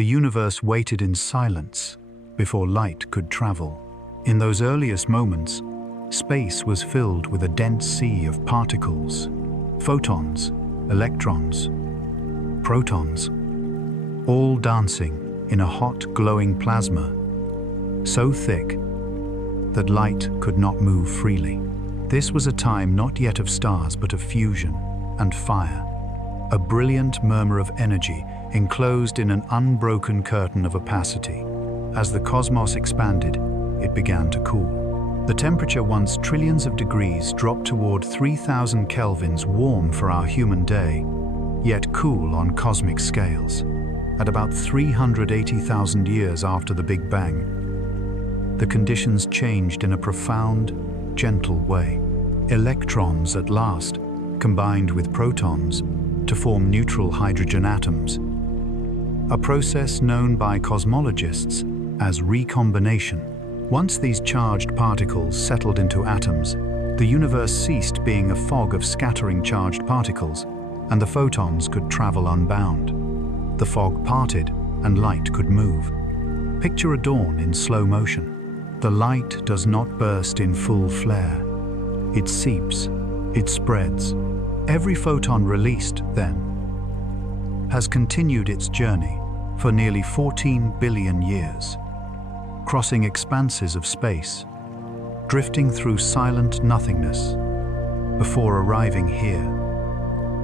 The universe waited in silence before light could travel. In those earliest moments, space was filled with a dense sea of particles, photons, electrons, protons, all dancing in a hot, glowing plasma, so thick that light could not move freely. This was a time not yet of stars but of fusion and fire, a brilliant murmur of energy enclosed in an unbroken curtain of opacity. As the cosmos expanded, it began to cool. The temperature, once trillions of degrees, dropped toward 3,000 kelvins, warm for our human day, yet cool on cosmic scales. At about 380,000 years after the Big Bang, the conditions changed in a profound, gentle way. Electrons at last combined with protons to form neutral hydrogen atoms, a process known by cosmologists as recombination. Once these charged particles settled into atoms, the universe ceased being a fog of scattering charged particles, and the photons could travel unbound. The fog parted and light could move. Picture a dawn in slow motion. The light does not burst in full flare. It seeps, it spreads. Every photon released, then, has continued its journey for nearly 14 billion years, crossing expanses of space, drifting through silent nothingness, before arriving here.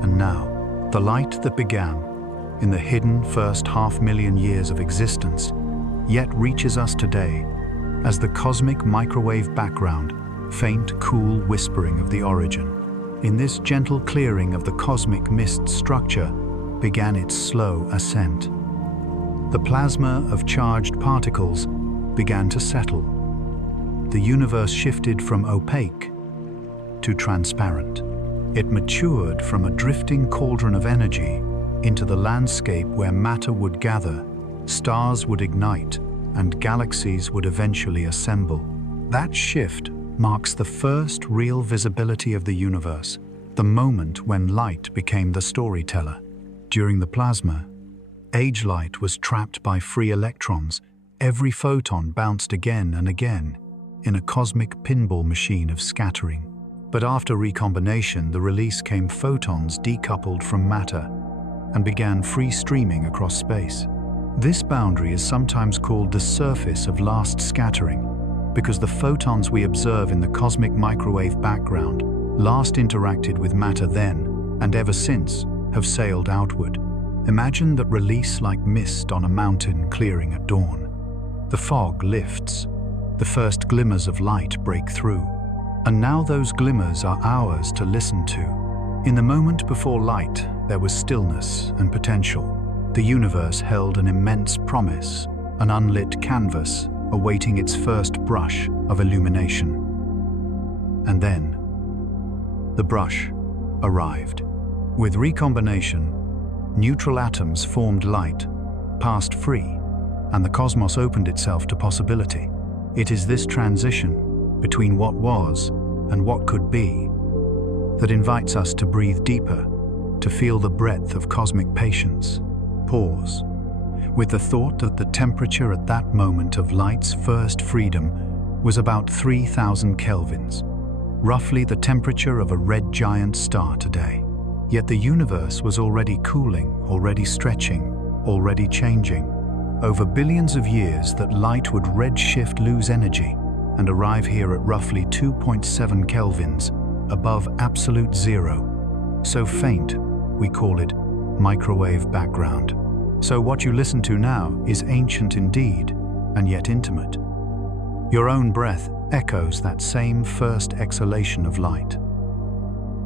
And now, the light that began in the hidden first 500,000 years of existence yet reaches us today as the cosmic microwave background, faint, cool whispering of the origin. In this gentle clearing of the cosmic mist structure began its slow ascent. The plasma of charged particles began to settle. The universe shifted from opaque to transparent. It matured from a drifting cauldron of energy into the landscape where matter would gather, stars would ignite, and galaxies would eventually assemble. That shift marks the first real visibility of the universe, the moment when light became the storyteller. During the plasma, age light was trapped by free electrons. Every photon bounced again and again in a cosmic pinball machine of scattering. But after recombination, the release came photons decoupled from matter and began free streaming across space. This boundary is sometimes called the surface of last scattering, because the photons we observe in the cosmic microwave background last interacted with matter then, and ever since, have sailed outward. Imagine that release like mist on a mountain clearing at dawn. The fog lifts, the first glimmers of light break through, and now those glimmers are ours to listen to. In the moment before light, there was stillness and potential. The universe held an immense promise, an unlit canvas awaiting its first brush of illumination. And then, the brush arrived. With recombination, neutral atoms formed light, passed free, and the cosmos opened itself to possibility. It is this transition between what was and what could be that invites us to breathe deeper, to feel the breadth of cosmic patience. Pause, with the thought that the temperature at that moment of light's first freedom was about 3,000 kelvins, roughly the temperature of a red giant star today. Yet the universe was already cooling, already stretching, already changing. Over billions of years, that light would redshift, lose energy, and arrive here at roughly 2.7 kelvins, above absolute zero. So faint, we call it microwave background. So what you listen to now is ancient indeed, and yet intimate. Your own breath echoes that same first exhalation of light.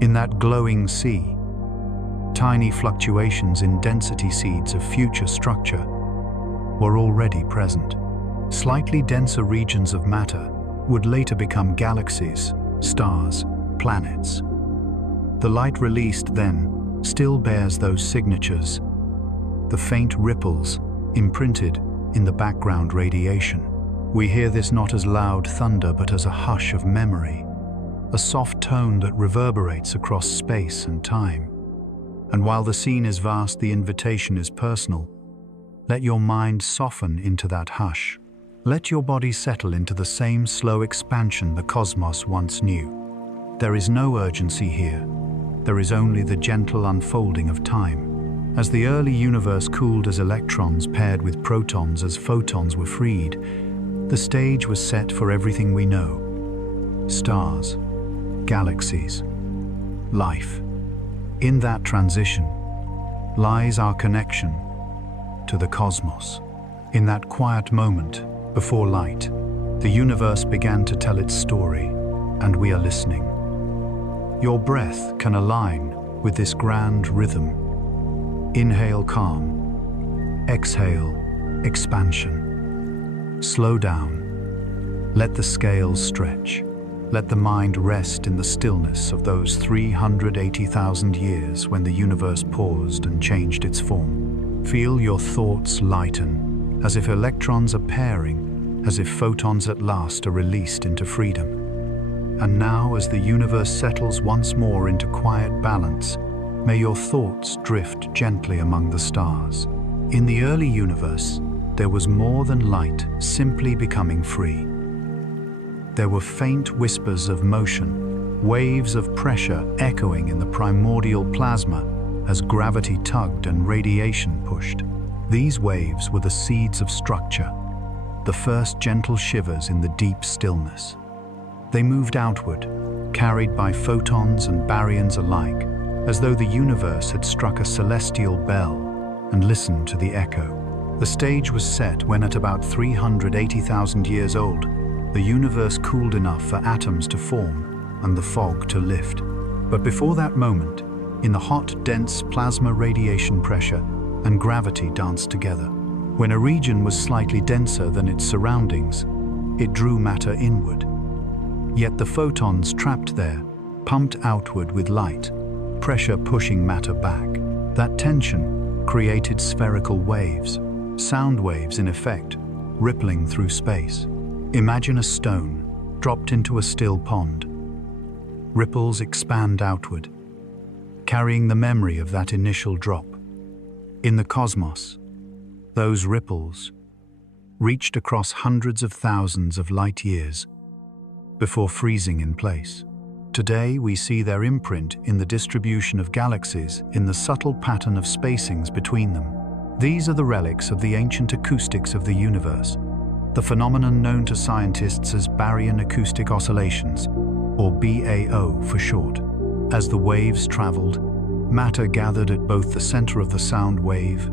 In that glowing sea, tiny fluctuations in density seeds of future structure were already present. Slightly denser regions of matter would later become galaxies, stars, planets. The light released then still bears those signatures, the faint ripples imprinted in the background radiation. We hear this not as loud thunder but as a hush of memory, a soft tone that reverberates across space and time. And while the scene is vast, the invitation is personal. Let your mind soften into that hush. Let your body settle into the same slow expansion the cosmos once knew. There is no urgency here. There is only the gentle unfolding of time. As the early universe cooled as electrons paired with protons as photons were freed, the stage was set for everything we know. Stars, galaxies, life. In that transition lies our connection to the cosmos. In that quiet moment before light, the universe began to tell its story, and we are listening. Your breath can align with this grand rhythm. Inhale calm, exhale expansion. Slow down, let the scales stretch. Let the mind rest in the stillness of those 380,000 years when the universe paused and changed its form. Feel your thoughts lighten, as if electrons are pairing, as if photons at last are released into freedom. And now, as the universe settles once more into quiet balance, may your thoughts drift gently among the stars. In the early universe, there was more than light simply becoming free. There were faint whispers of motion, waves of pressure echoing in the primordial plasma as gravity tugged and radiation pushed. These waves were the seeds of structure, the first gentle shivers in the deep stillness. They moved outward, carried by photons and baryons alike, as though the universe had struck a celestial bell and listened to the echo. The stage was set when, at about 380,000 years old, the universe cooled enough for atoms to form and the fog to lift. But before that moment, in the hot, dense plasma radiation pressure and gravity danced together. When a region was slightly denser than its surroundings, it drew matter inward. Yet the photons trapped there pumped outward with light, pressure pushing matter back. That tension created spherical waves, sound waves in effect, rippling through space. Imagine a stone dropped into a still pond. Ripples expand outward, carrying the memory of that initial drop. In the cosmos, those ripples reached across hundreds of thousands of light years before freezing in place. Today, we see their imprint in the distribution of galaxies, in the subtle pattern of spacings between them. These are the relics of the ancient acoustics of the universe, the phenomenon known to scientists as baryon acoustic oscillations, or BAO for short. As the waves traveled, matter gathered at both the center of the sound wave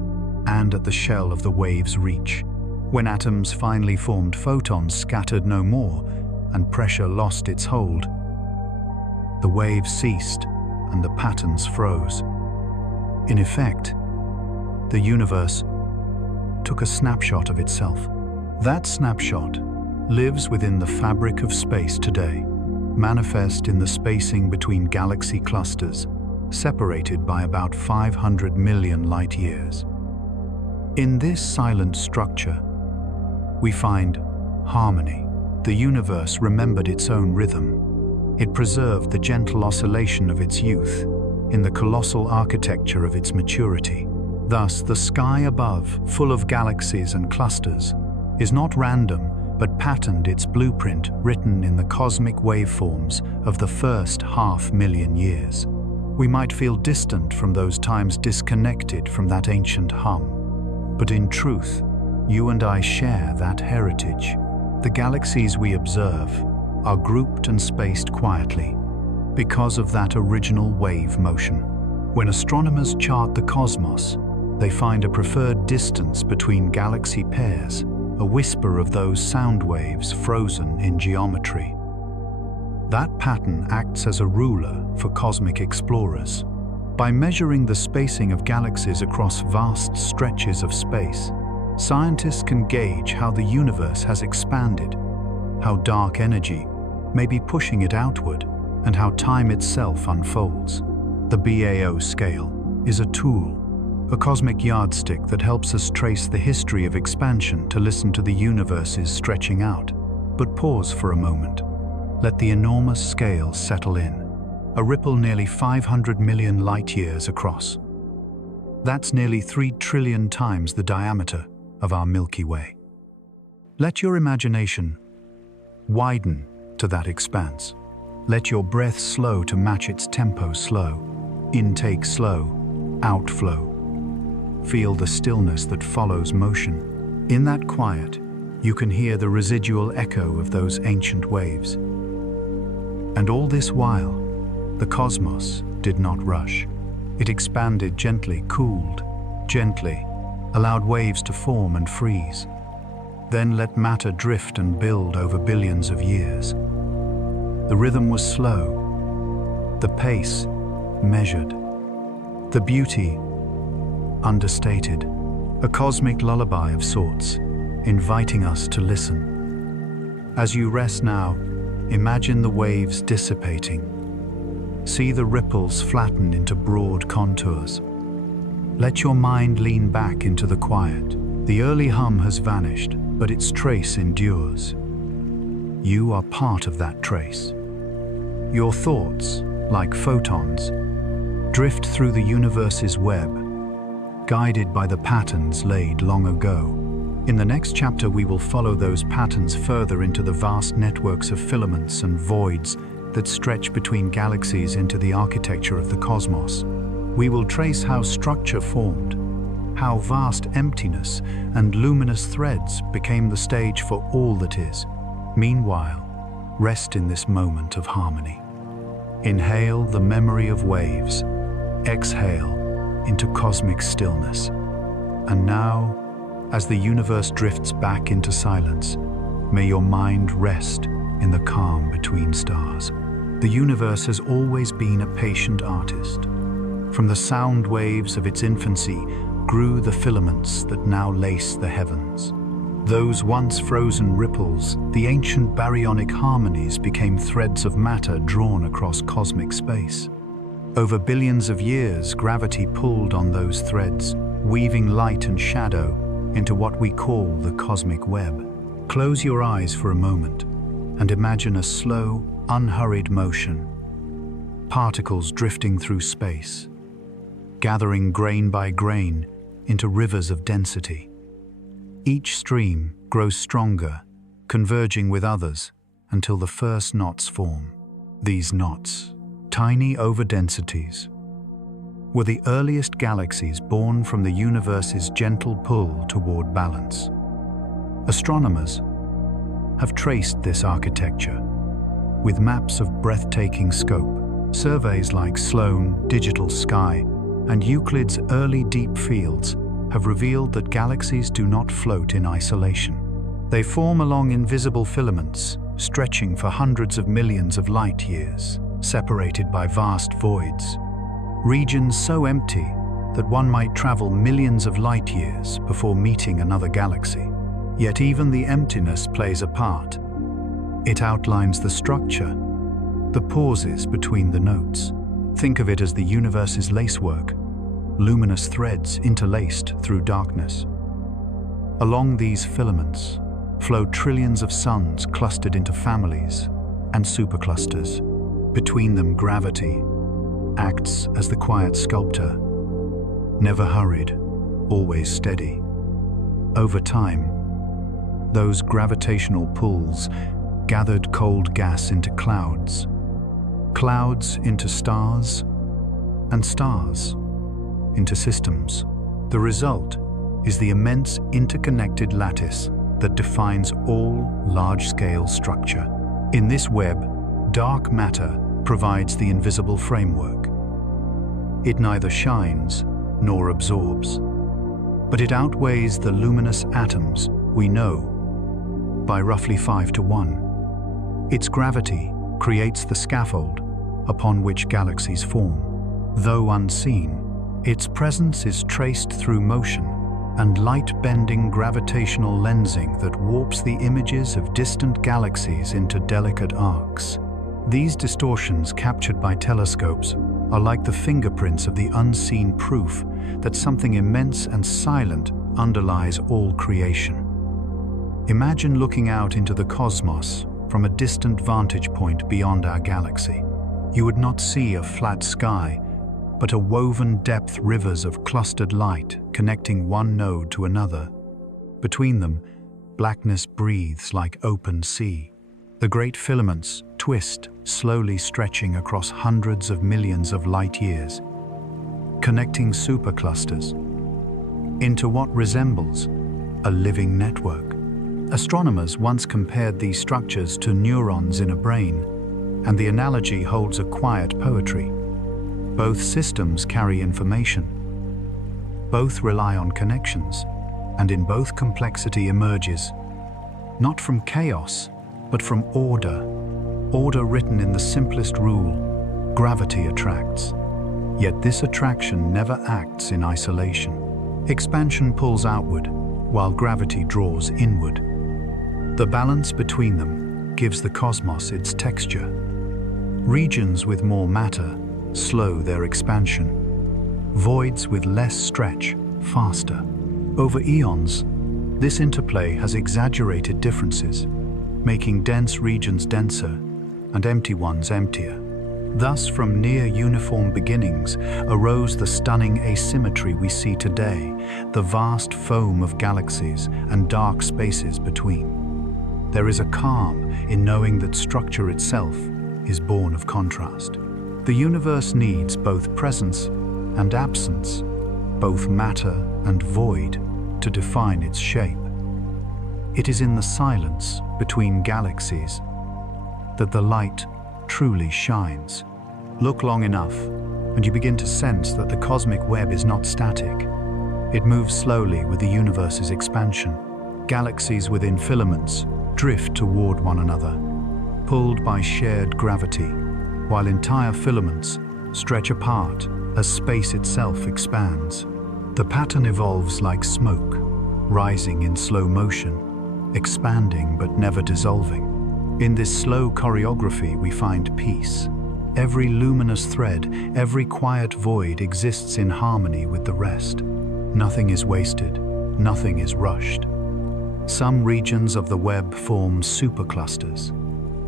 and at the shell of the wave's reach. When atoms finally formed, photons scattered no more, and pressure lost its hold. The waves ceased, and the patterns froze. In effect, the universe took a snapshot of itself. That snapshot lives within the fabric of space today, manifest in the spacing between galaxy clusters, separated by about 500 million light years. In this silent structure, we find harmony. The universe remembered its own rhythm. It preserved the gentle oscillation of its youth in the colossal architecture of its maturity. Thus, the sky above, full of galaxies and clusters, is not random, but patterned, its blueprint written in the cosmic waveforms of the first 500,000 years. We might feel distant from those times, disconnected from that ancient hum. But in truth, you and I share that heritage. The galaxies we observe are grouped and spaced quietly because of that original wave motion. When astronomers chart the cosmos, they find a preferred distance between galaxy pairs, a whisper of those sound waves frozen in geometry. That pattern acts as a ruler for cosmic explorers. By measuring the spacing of galaxies across vast stretches of space, scientists can gauge how the universe has expanded, how dark energy may be pushing it outward, and how time itself unfolds. The BAO scale is a tool, a cosmic yardstick that helps us trace the history of expansion, to listen to the universe's stretching out. But pause for a moment. Let the enormous scale settle in. A ripple nearly 500 million light years across. That's nearly 3 trillion times the diameter of our Milky Way. Let your imagination widen to that expanse. Let your breath slow to match its tempo. Slow, intake slow, outflow. Feel the stillness that follows motion. In that quiet, you can hear the residual echo of those ancient waves. And all this while, the cosmos did not rush. It expanded gently, cooled gently, allowed waves to form and freeze. Then let matter drift and build over billions of years. The rhythm was slow, the pace measured, the beauty understated, a cosmic lullaby of sorts, inviting us to listen. As you rest now, imagine the waves dissipating. See the ripples flatten into broad contours. Let your mind lean back into the quiet. The early hum has vanished, but its trace endures. You are part of that trace. Your thoughts, like photons, drift through the universe's web, guided by the patterns laid long ago. In the next chapter, we will follow those patterns further into the vast networks of filaments and voids that stretch between galaxies into the architecture of the cosmos. We will trace how structure formed, how vast emptiness and luminous threads became the stage for all that is. Meanwhile, rest in this moment of harmony. Inhale the memory of waves. Exhale into cosmic stillness. And now, as the universe drifts back into silence, may your mind rest in the calm between stars. The universe has always been a patient artist. From the sound waves of its infancy grew the filaments that now lace the heavens. Those once frozen ripples, the ancient baryonic harmonies, became threads of matter drawn across cosmic space. Over billions of years, gravity pulled on those threads, weaving light and shadow into what we call the cosmic web. Close your eyes for a moment and imagine a slow, unhurried motion. Particles drifting through space, gathering grain by grain into rivers of density. Each stream grows stronger, converging with others until the first knots form. These knots, tiny overdensities, were the earliest galaxies born from the universe's gentle pull toward balance. Astronomers have traced this architecture with maps of breathtaking scope. Surveys like Sloan Digital Sky and Euclid's early deep fields have revealed that galaxies do not float in isolation. They form along invisible filaments, stretching for hundreds of millions of light years, separated by vast voids. Regions so empty that one might travel millions of light years before meeting another galaxy. Yet even the emptiness plays a part. It outlines the structure, the pauses between the notes. Think of it as the universe's lacework, luminous threads interlaced through darkness. Along these filaments flow trillions of suns clustered into families and superclusters. Between them, gravity acts as the quiet sculptor, never hurried, always steady. Over time, those gravitational pulls gathered cold gas into clouds, clouds into stars, and stars into systems. The result is the immense interconnected lattice that defines all large-scale structure. In this web, dark matter provides the invisible framework. It neither shines nor absorbs, but it outweighs the luminous atoms we know by roughly 5 to 1. Its gravity creates the scaffold upon which galaxies form. Though unseen, its presence is traced through motion and light-bending gravitational lensing that warps the images of distant galaxies into delicate arcs. These distortions captured by telescopes are like the fingerprints of the unseen proof that something immense and silent underlies all creation. Imagine looking out into the cosmos from a distant vantage point beyond our galaxy. You would not see a flat sky, but a woven depth rivers of clustered light connecting one node to another. Between them, blackness breathes like open sea. The great filaments twist, slowly stretching across hundreds of millions of light years, connecting superclusters into what resembles a living network. Astronomers once compared these structures to neurons in a brain, and the analogy holds a quiet poetry. Both systems carry information. Both rely on connections, and in both complexity emerges, not from chaos, but from order. Order written in the simplest rule: gravity attracts. Yet this attraction never acts in isolation. Expansion pulls outward, while gravity draws inward. The balance between them gives the cosmos its texture. Regions with more matter slow their expansion. Voids with less stretch faster. Over eons, this interplay has exaggerated differences, making dense regions denser and empty ones emptier. Thus, from near uniform beginnings arose the stunning asymmetry we see today, the vast foam of galaxies and dark spaces between. There is a calm in knowing that structure itself is born of contrast. The universe needs both presence and absence, both matter and void, to define its shape. It is in the silence between galaxies that the light truly shines. Look long enough, and you begin to sense that the cosmic web is not static. It moves slowly with the universe's expansion. Galaxies within filaments drift toward one another, pulled by shared gravity, while entire filaments stretch apart as space itself expands. The pattern evolves like smoke, rising in slow motion, expanding but never dissolving. In this slow choreography we find peace. Every luminous thread, every quiet void exists in harmony with the rest. Nothing is wasted, nothing is rushed. Some regions of the web form superclusters,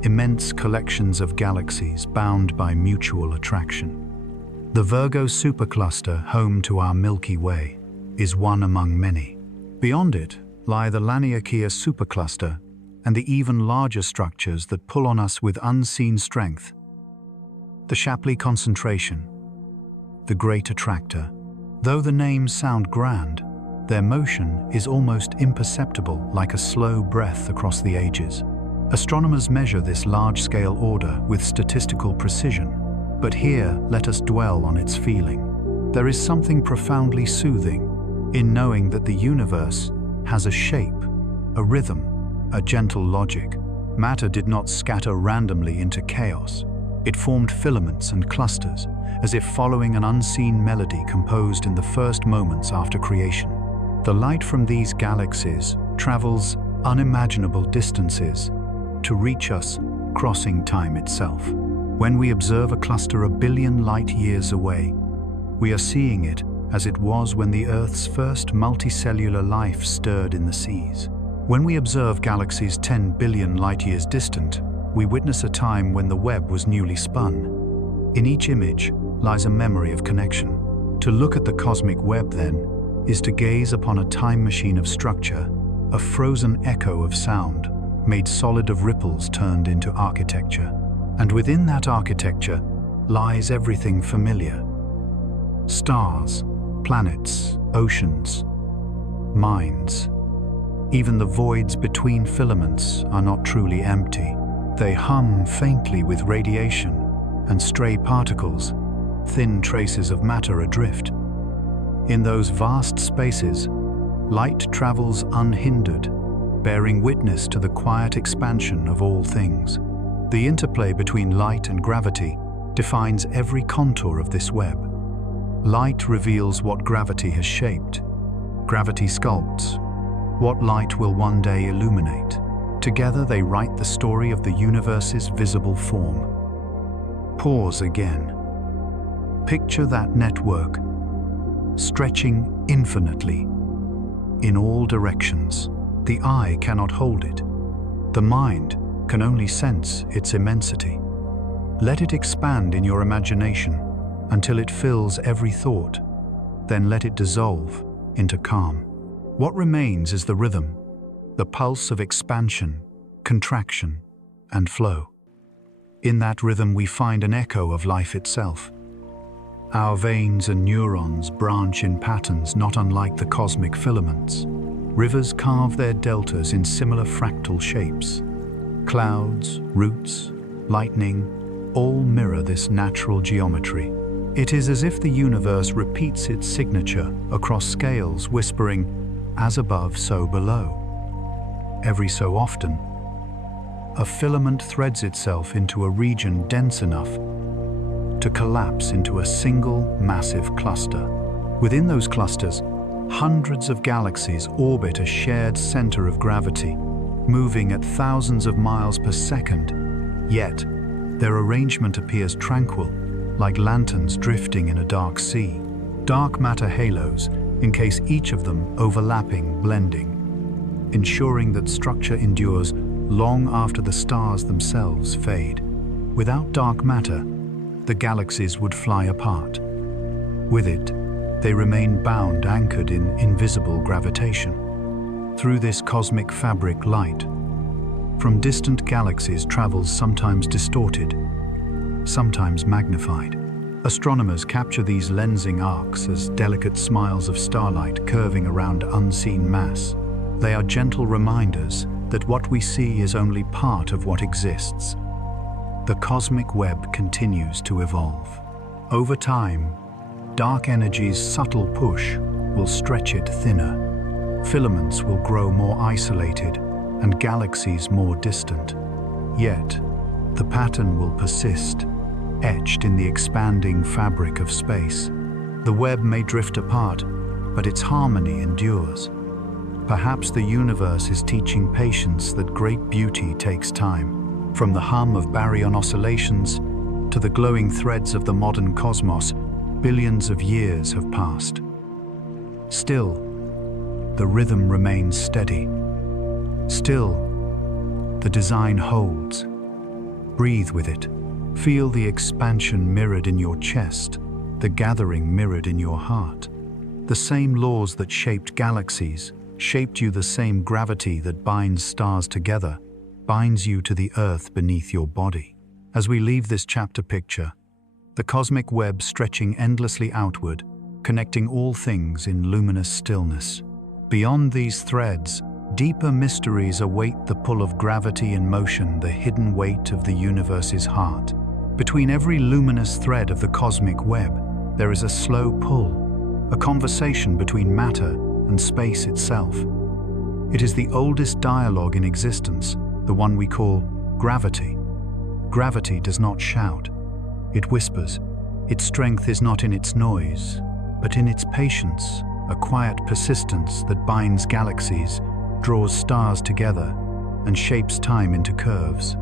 immense collections of galaxies bound by mutual attraction. The Virgo supercluster, home to our Milky Way, is one among many. Beyond it lie the Laniakea supercluster and the even larger structures that pull on us with unseen strength. The Shapley concentration, the great attractor. Though the names sound grand, their motion is almost imperceptible, like a slow breath across the ages. Astronomers measure this large-scale order with statistical precision, but here let us dwell on its feeling. There is something profoundly soothing in knowing that the universe has a shape, a rhythm, a gentle logic. Matter did not scatter randomly into chaos. It formed filaments and clusters, as if following an unseen melody composed in the first moments after creation. The light from these galaxies travels unimaginable distances to reach us, crossing time itself. When we observe a cluster a billion light years away, we are seeing it as it was when the Earth's first multicellular life stirred in the seas. When we observe galaxies 10 billion light-years distant, we witness a time when the web was newly spun. In each image lies a memory of connection. To look at the cosmic web, then, is to gaze upon a time machine of structure, a frozen echo of sound, made solid of ripples turned into architecture. And within that architecture lies everything familiar. Stars, planets, oceans, minds. Even the voids between filaments are not truly empty. They hum faintly with radiation and stray particles, thin traces of matter adrift. In those vast spaces, light travels unhindered, bearing witness to the quiet expansion of all things. The interplay between light and gravity defines every contour of this web. Light reveals what gravity has shaped. Gravity sculpts what light will one day illuminate. Together they write the story of the universe's visible form. Pause again. Picture that network, stretching infinitely, in all directions. The eye cannot hold it. The mind can only sense its immensity. Let it expand in your imagination until it fills every thought, then let it dissolve into calm. What remains is the rhythm, the pulse of expansion, contraction, and flow. In that rhythm we find an echo of life itself. Our veins and neurons branch in patterns not unlike the cosmic filaments. Rivers carve their deltas in similar fractal shapes. Clouds, roots, lightning, all mirror this natural geometry. It is as if the universe repeats its signature across scales, whispering, "As above, so below." Every so often, a filament threads itself into a region dense enough to collapse into a single massive cluster. Within those clusters, hundreds of galaxies orbit a shared center of gravity, moving at thousands of miles per second. Yet, their arrangement appears tranquil, like lanterns drifting in a dark sea. Dark matter halos encase each of them, overlapping, blending, ensuring that structure endures long after the stars themselves fade. Without dark matter, the galaxies would fly apart. With it, they remain bound, anchored in invisible gravitation. Through this cosmic fabric, light from distant galaxies travels, sometimes distorted, sometimes magnified. Astronomers capture these lensing arcs as delicate smiles of starlight curving around unseen mass. They are gentle reminders that what we see is only part of what exists. The cosmic web continues to evolve. Over time, dark energy's subtle push will stretch it thinner. Filaments will grow more isolated and galaxies more distant. Yet, the pattern will persist, etched in the expanding fabric of space. The web may drift apart, but its harmony endures. Perhaps the universe is teaching patience that great beauty takes time. From the hum of baryon oscillations to the glowing threads of the modern cosmos, billions of years have passed. Still, the rhythm remains steady. Still, the design holds. Breathe with it. Feel the expansion mirrored in your chest, the gathering mirrored in your heart. The same laws that shaped galaxies shaped you. The same gravity that binds stars together binds you to the earth beneath your body. As we leave this chapter, picture the cosmic web stretching endlessly outward, connecting all things in luminous stillness. Beyond these threads, deeper mysteries await: the pull of gravity in motion, the hidden weight of the universe's heart. Between every luminous thread of the cosmic web, there is a slow pull, a conversation between matter and space itself. It is the oldest dialogue in existence, the one we call gravity. Gravity does not shout, it whispers. Its strength is not in its noise, but in its patience, a quiet persistence that binds galaxies, draws stars together, and shapes time into curves.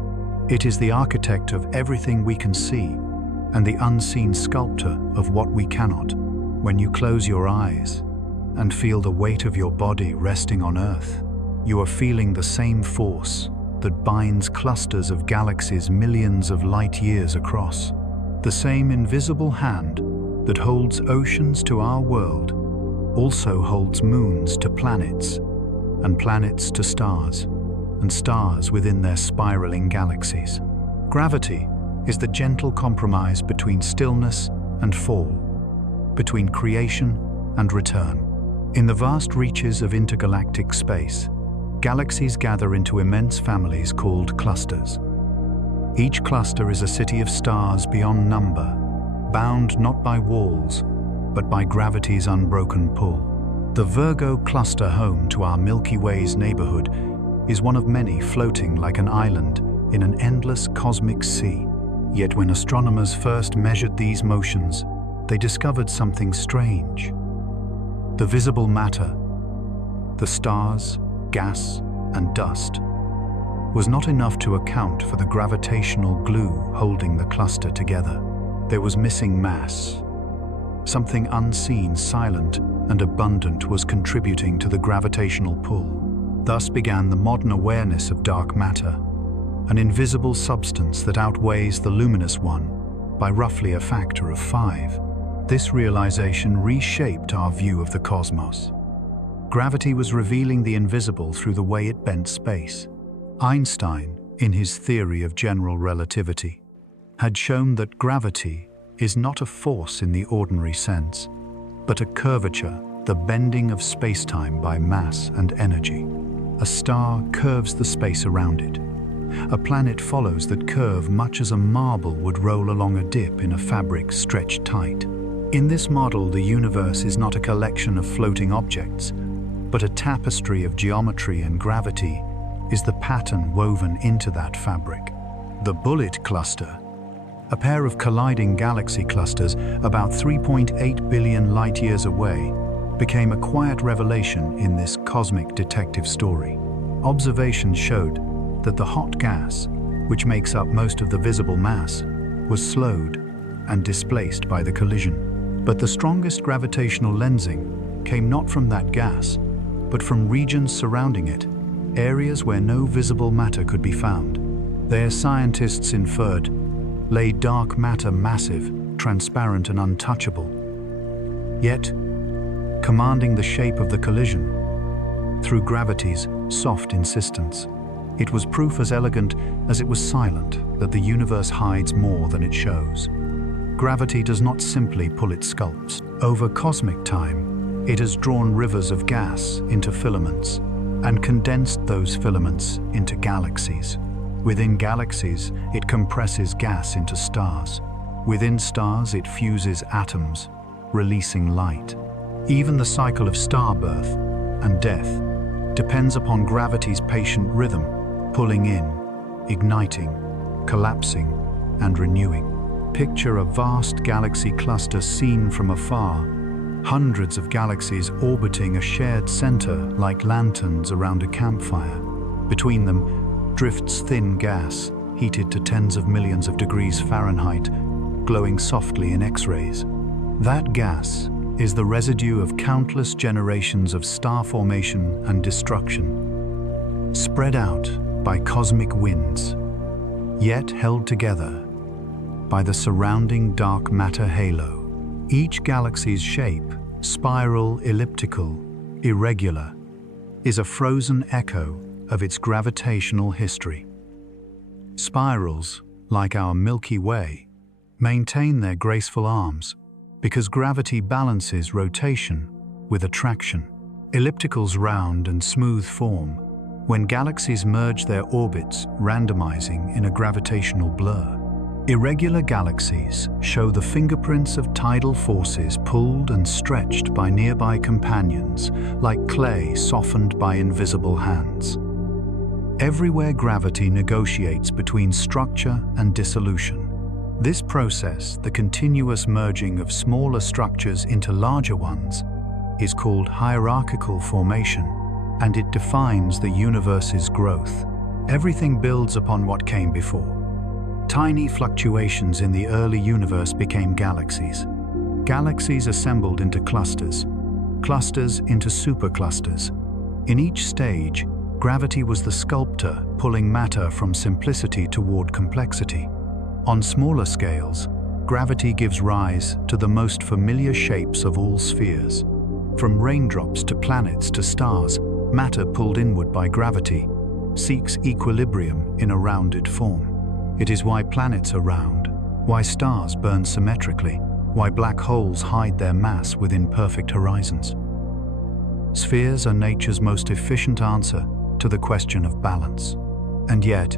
It is the architect of everything we can see, and the unseen sculptor of what we cannot. When you close your eyes and feel the weight of your body resting on Earth, you are feeling the same force that binds clusters of galaxies millions of light years across. The same invisible hand that holds oceans to our world also holds moons to planets, and planets to stars, and stars within their spiraling galaxies. Gravity is the gentle compromise between stillness and fall, between creation and return. In the vast reaches of intergalactic space, galaxies gather into immense families called clusters. Each cluster is a city of stars beyond number, bound not by walls, but by gravity's unbroken pull. The Virgo cluster, home to our Milky Way's neighborhood, is one of many floating like an island in an endless cosmic sea. Yet when astronomers first measured these motions, they discovered something strange. The visible matter, the stars, gas, and dust, was not enough to account for the gravitational glue holding the cluster together. There was missing mass. Something unseen, silent, and abundant was contributing to the gravitational pull. Thus began the modern awareness of dark matter, an invisible substance that outweighs the luminous one by roughly a factor of 5. This realization reshaped our view of the cosmos. Gravity was revealing the invisible through the way it bent space. Einstein, in his theory of general relativity, had shown that gravity is not a force in the ordinary sense, but a curvature, the bending of space-time by mass and energy. A star curves the space around it. A planet follows that curve much as a marble would roll along a dip in a fabric stretched tight. In this model, the universe is not a collection of floating objects, but a tapestry of geometry, and gravity is the pattern woven into that fabric. The Bullet Cluster, a pair of colliding galaxy clusters about 3.8 billion light-years away, became a quiet revelation in this cosmic detective story. Observations showed that the hot gas, which makes up most of the visible mass, was slowed and displaced by the collision. But the strongest gravitational lensing came not from that gas, but from regions surrounding it, areas where no visible matter could be found. There, scientists inferred, lay dark matter, massive, transparent and untouchable, yet commanding the shape of the collision through gravity's soft insistence. It was proof as elegant as it was silent that the universe hides more than it shows. Gravity does not simply pull its sculpts. Over cosmic time, it has drawn rivers of gas into filaments and condensed those filaments into galaxies. Within galaxies, it compresses gas into stars. Within stars, it fuses atoms, releasing light. Even the cycle of star birth and death depends upon gravity's patient rhythm, pulling in, igniting, collapsing, and renewing. Picture a vast galaxy cluster seen from afar, hundreds of galaxies orbiting a shared center like lanterns around a campfire. Between them drifts thin gas, heated to tens of millions of degrees Fahrenheit, glowing softly in X-rays. That gas is the residue of countless generations of star formation and destruction, spread out by cosmic winds, yet held together by the surrounding dark matter halo. Each galaxy's shape, spiral, elliptical, irregular, is a frozen echo of its gravitational history. Spirals, like our Milky Way, maintain their graceful arms because gravity balances rotation with attraction. Ellipticals round and smooth form when galaxies merge their orbits, randomizing in a gravitational blur. Irregular galaxies show the fingerprints of tidal forces pulled and stretched by nearby companions, like clay softened by invisible hands. Everywhere gravity negotiates between structure and dissolution. This process, the continuous merging of smaller structures into larger ones, is called hierarchical formation, and it defines the universe's growth. Everything builds upon what came before. Tiny fluctuations in the early universe became galaxies. Galaxies assembled into clusters, clusters into superclusters. In each stage, gravity was the sculptor pulling matter from simplicity toward complexity. On smaller scales, gravity gives rise to the most familiar shapes of all spheres. From raindrops to planets to stars, matter pulled inward by gravity seeks equilibrium in a rounded form. It is why planets are round, why stars burn symmetrically, why black holes hide their mass within perfect horizons. Spheres are nature's most efficient answer to the question of balance. And yet,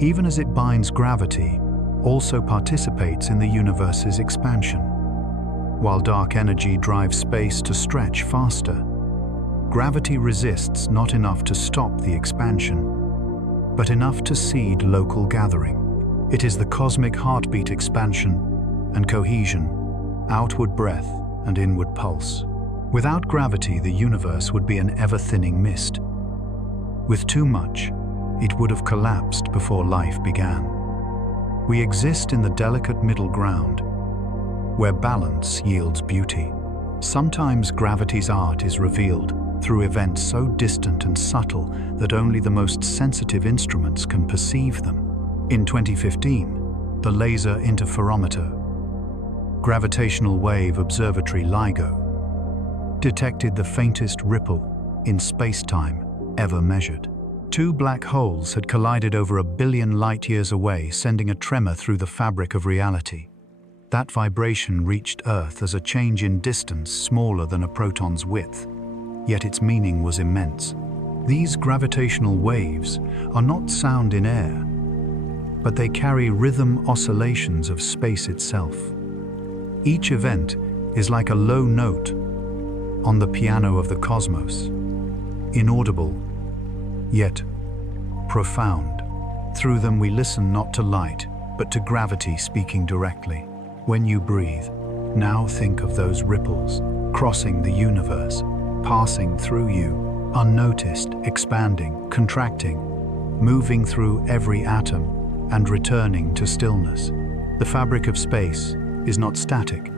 even as it binds gravity, also participates in the universe's expansion. While dark energy drives space to stretch faster, gravity resists not enough to stop the expansion, but enough to seed local gathering. It is the cosmic heartbeat, expansion and cohesion, outward breath and inward pulse. Without gravity, the universe would be an ever-thinning mist. With too much, it would have collapsed before life began. We exist in the delicate middle ground, where balance yields beauty. Sometimes gravity's art is revealed through events so distant and subtle that only the most sensitive instruments can perceive them. In 2015, the Laser Interferometer Gravitational Wave Observatory LIGO detected the faintest ripple in space-time ever measured. Two black holes had collided over 1 billion light-years away, sending a tremor through the fabric of reality. That vibration reached Earth as a change in distance smaller than a proton's width, yet its meaning was immense. These gravitational waves are not sound in air, but they carry rhythm oscillations of space itself. Each event is like a low note on the piano of the cosmos, inaudible, yet profound. Through them we listen not to light, but to gravity speaking directly. When you breathe, now think of those ripples crossing the universe, passing through you, unnoticed, expanding, contracting, moving through every atom and returning to stillness. The fabric of space is not static.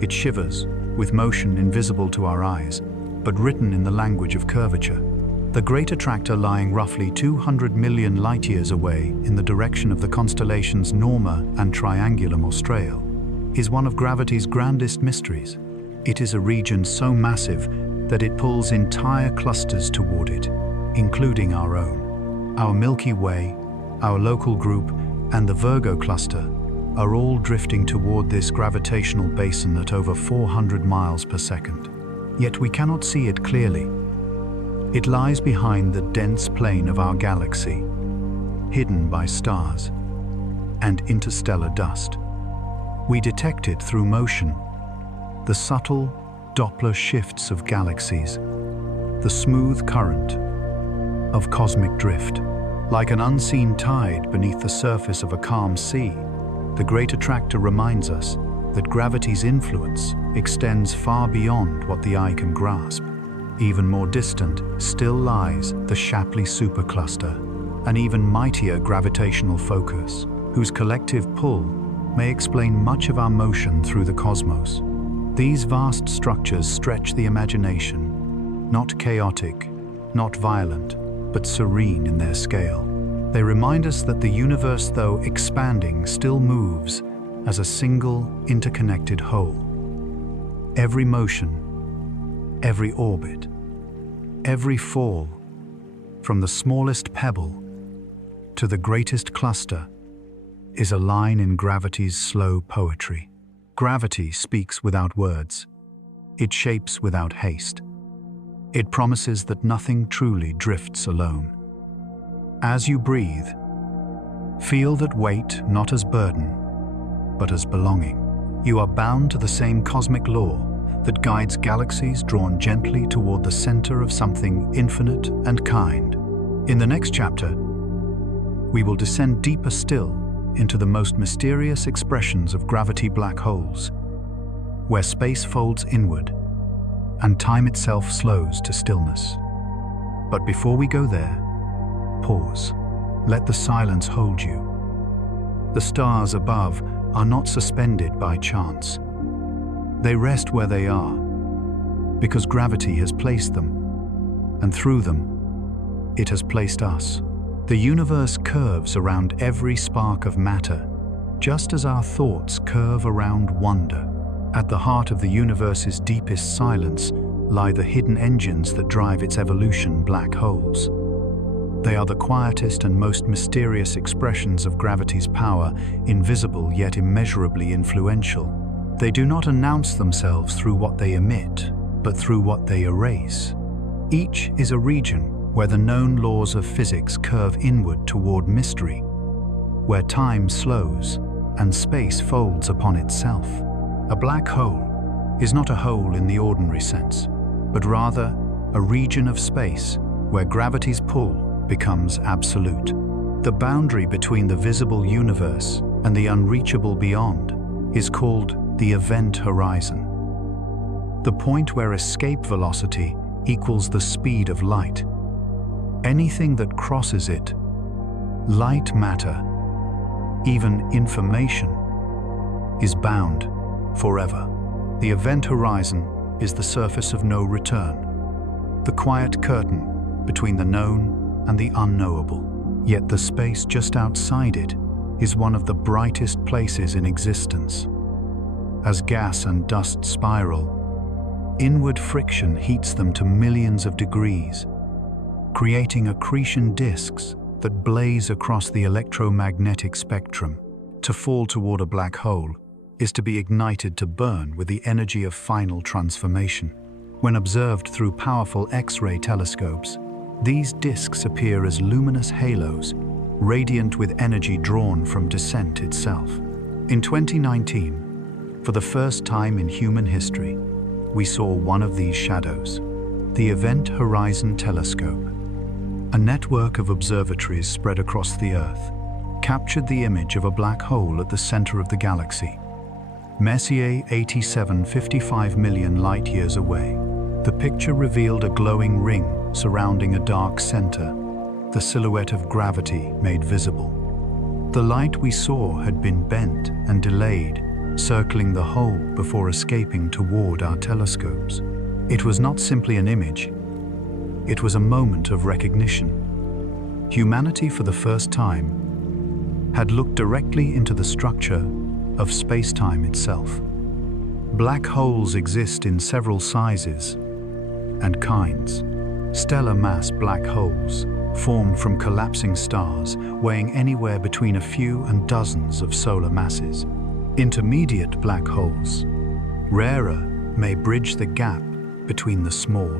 It shivers with motion invisible to our eyes, but written in the language of curvature. The Great Attractor, lying roughly 200 million light-years away in the direction of the constellations Norma and Triangulum Australe, is one of gravity's grandest mysteries. It is a region so massive that it pulls entire clusters toward it, including our own. Our Milky Way, our local group, and the Virgo cluster are all drifting toward this gravitational basin at over 400 miles per second. Yet we cannot see it clearly. It lies behind the dense plane of our galaxy, hidden by stars and interstellar dust. We detect it through motion, the subtle Doppler shifts of galaxies, the smooth current of cosmic drift. Like an unseen tide beneath the surface of a calm sea, the Great Attractor reminds us that gravity's influence extends far beyond what the eye can grasp. Even more distant still lies the Shapley supercluster, an even mightier gravitational focus, whose collective pull may explain much of our motion through the cosmos. These vast structures stretch the imagination, not chaotic, not violent, but serene in their scale. They remind us that the universe, though expanding, still moves as a single, interconnected whole. Every motion, every orbit, every fall, from the smallest pebble to the greatest cluster, is a line in gravity's slow poetry. Gravity speaks without words. It shapes without haste. It promises that nothing truly drifts alone. As you breathe, feel that weight not as burden, but as belonging. You are bound to the same cosmic law that guides galaxies drawn gently toward the center of something infinite and kind. In the next chapter, we will descend deeper still into the most mysterious expressions of gravity black holes, where space folds inward and time itself slows to stillness. But before we go there, pause. Let the silence hold you. The stars above are not suspended by chance. They rest where they are, because gravity has placed them, and through them, it has placed us. The universe curves around every spark of matter, just as our thoughts curve around wonder. At the heart of the universe's deepest silence lie the hidden engines that drive its evolution, black holes. They are the quietest and most mysterious expressions of gravity's power, invisible yet immeasurably influential. They do not announce themselves through what they emit, but through what they erase. Each is a region where the known laws of physics curve inward toward mystery, where time slows and space folds upon itself. A black hole is not a hole in the ordinary sense, but rather a region of space where gravity's pull becomes absolute. The boundary between the visible universe and the unreachable beyond is called the event horizon, the point where escape velocity equals the speed of light. Anything that crosses it, light, matter, even information, is bound forever. The event horizon is the surface of no return, the quiet curtain between the known and the unknowable. Yet the space just outside it is one of the brightest places in existence. As gas and dust spiral, Inward friction heats them to millions of degrees, creating accretion disks that blaze across the electromagnetic spectrum. To fall toward a black hole is to be ignited to burn with the energy of final transformation. When observed through powerful X-ray telescopes, these disks appear as luminous halos, radiant with energy drawn from descent itself. In 2019, for the first time in human history, we saw one of these shadows, the Event Horizon Telescope. A network of observatories spread across the Earth captured the image of a black hole at the center of the galaxy. Messier 8755 million light-years away. The picture revealed a glowing ring surrounding a dark center, the silhouette of gravity made visible. The light we saw had been bent and delayed, circling the hole before escaping toward our telescopes. It was not simply an image, it was a moment of recognition. Humanity, for the first time, had looked directly into the structure of space-time itself. Black holes exist in several sizes and kinds. Stellar mass black holes form from collapsing stars weighing anywhere between a few and dozens of solar masses. Intermediate black holes, rarer, may bridge the gap between the small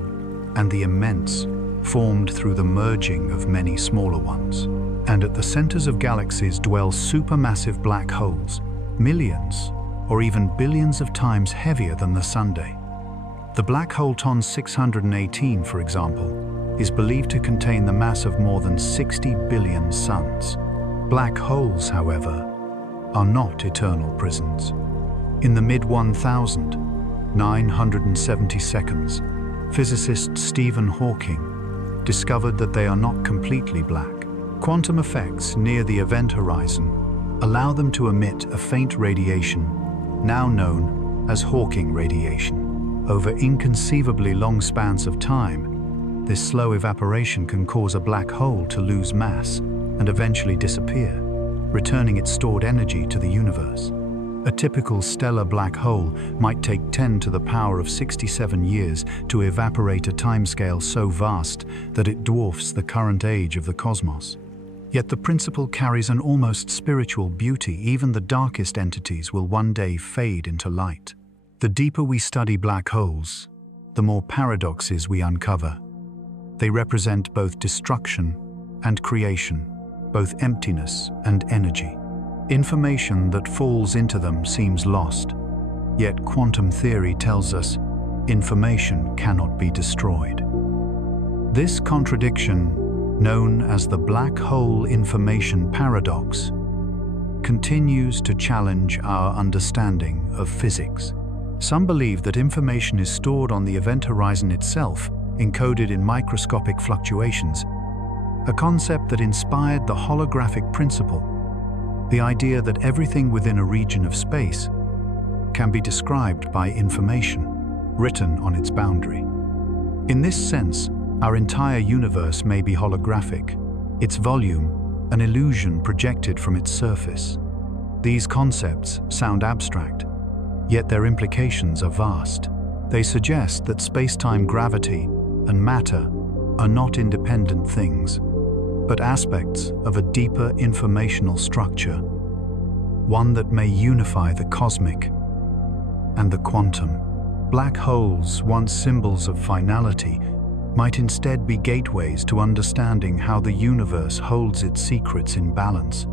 and the immense, formed through the merging of many smaller ones. And at the centers of galaxies dwell supermassive black holes, millions or even billions of times heavier than the Sunday. The black hole TON 618, for example, is believed to contain the mass of more than 60 billion suns. Black holes, however, are not eternal prisons. In the mid-1970s, physicist Stephen Hawking discovered that they are not completely black. Quantum effects near the event horizon allow them to emit a faint radiation, now known as Hawking radiation. Over inconceivably long spans of time, this slow evaporation can cause a black hole to lose mass and eventually disappear, returning its stored energy to the universe. A typical stellar black hole might take 10 to the power of 67 years to evaporate, a timescale so vast that it dwarfs the current age of the cosmos. Yet the principle carries an almost spiritual beauty. Even the darkest entities will one day fade into light. The deeper we study black holes, the more paradoxes we uncover. They represent both destruction and creation, both emptiness and energy. Information that falls into them seems lost, yet quantum theory tells us information cannot be destroyed. This contradiction, known as the black hole information paradox, continues to challenge our understanding of physics. Some believe that information is stored on the event horizon itself, encoded in microscopic fluctuations, a concept that inspired the holographic principle, the idea that everything within a region of space can be described by information written on its boundary. In this sense, our entire universe may be holographic, its volume an illusion projected from its surface. These concepts sound abstract, yet their implications are vast. They suggest that space-time gravity and matter are not independent things, but aspects of a deeper informational structure, one that may unify the cosmic and the quantum. Black holes, once symbols of finality, might instead be gateways to understanding how the universe holds its secrets in balance.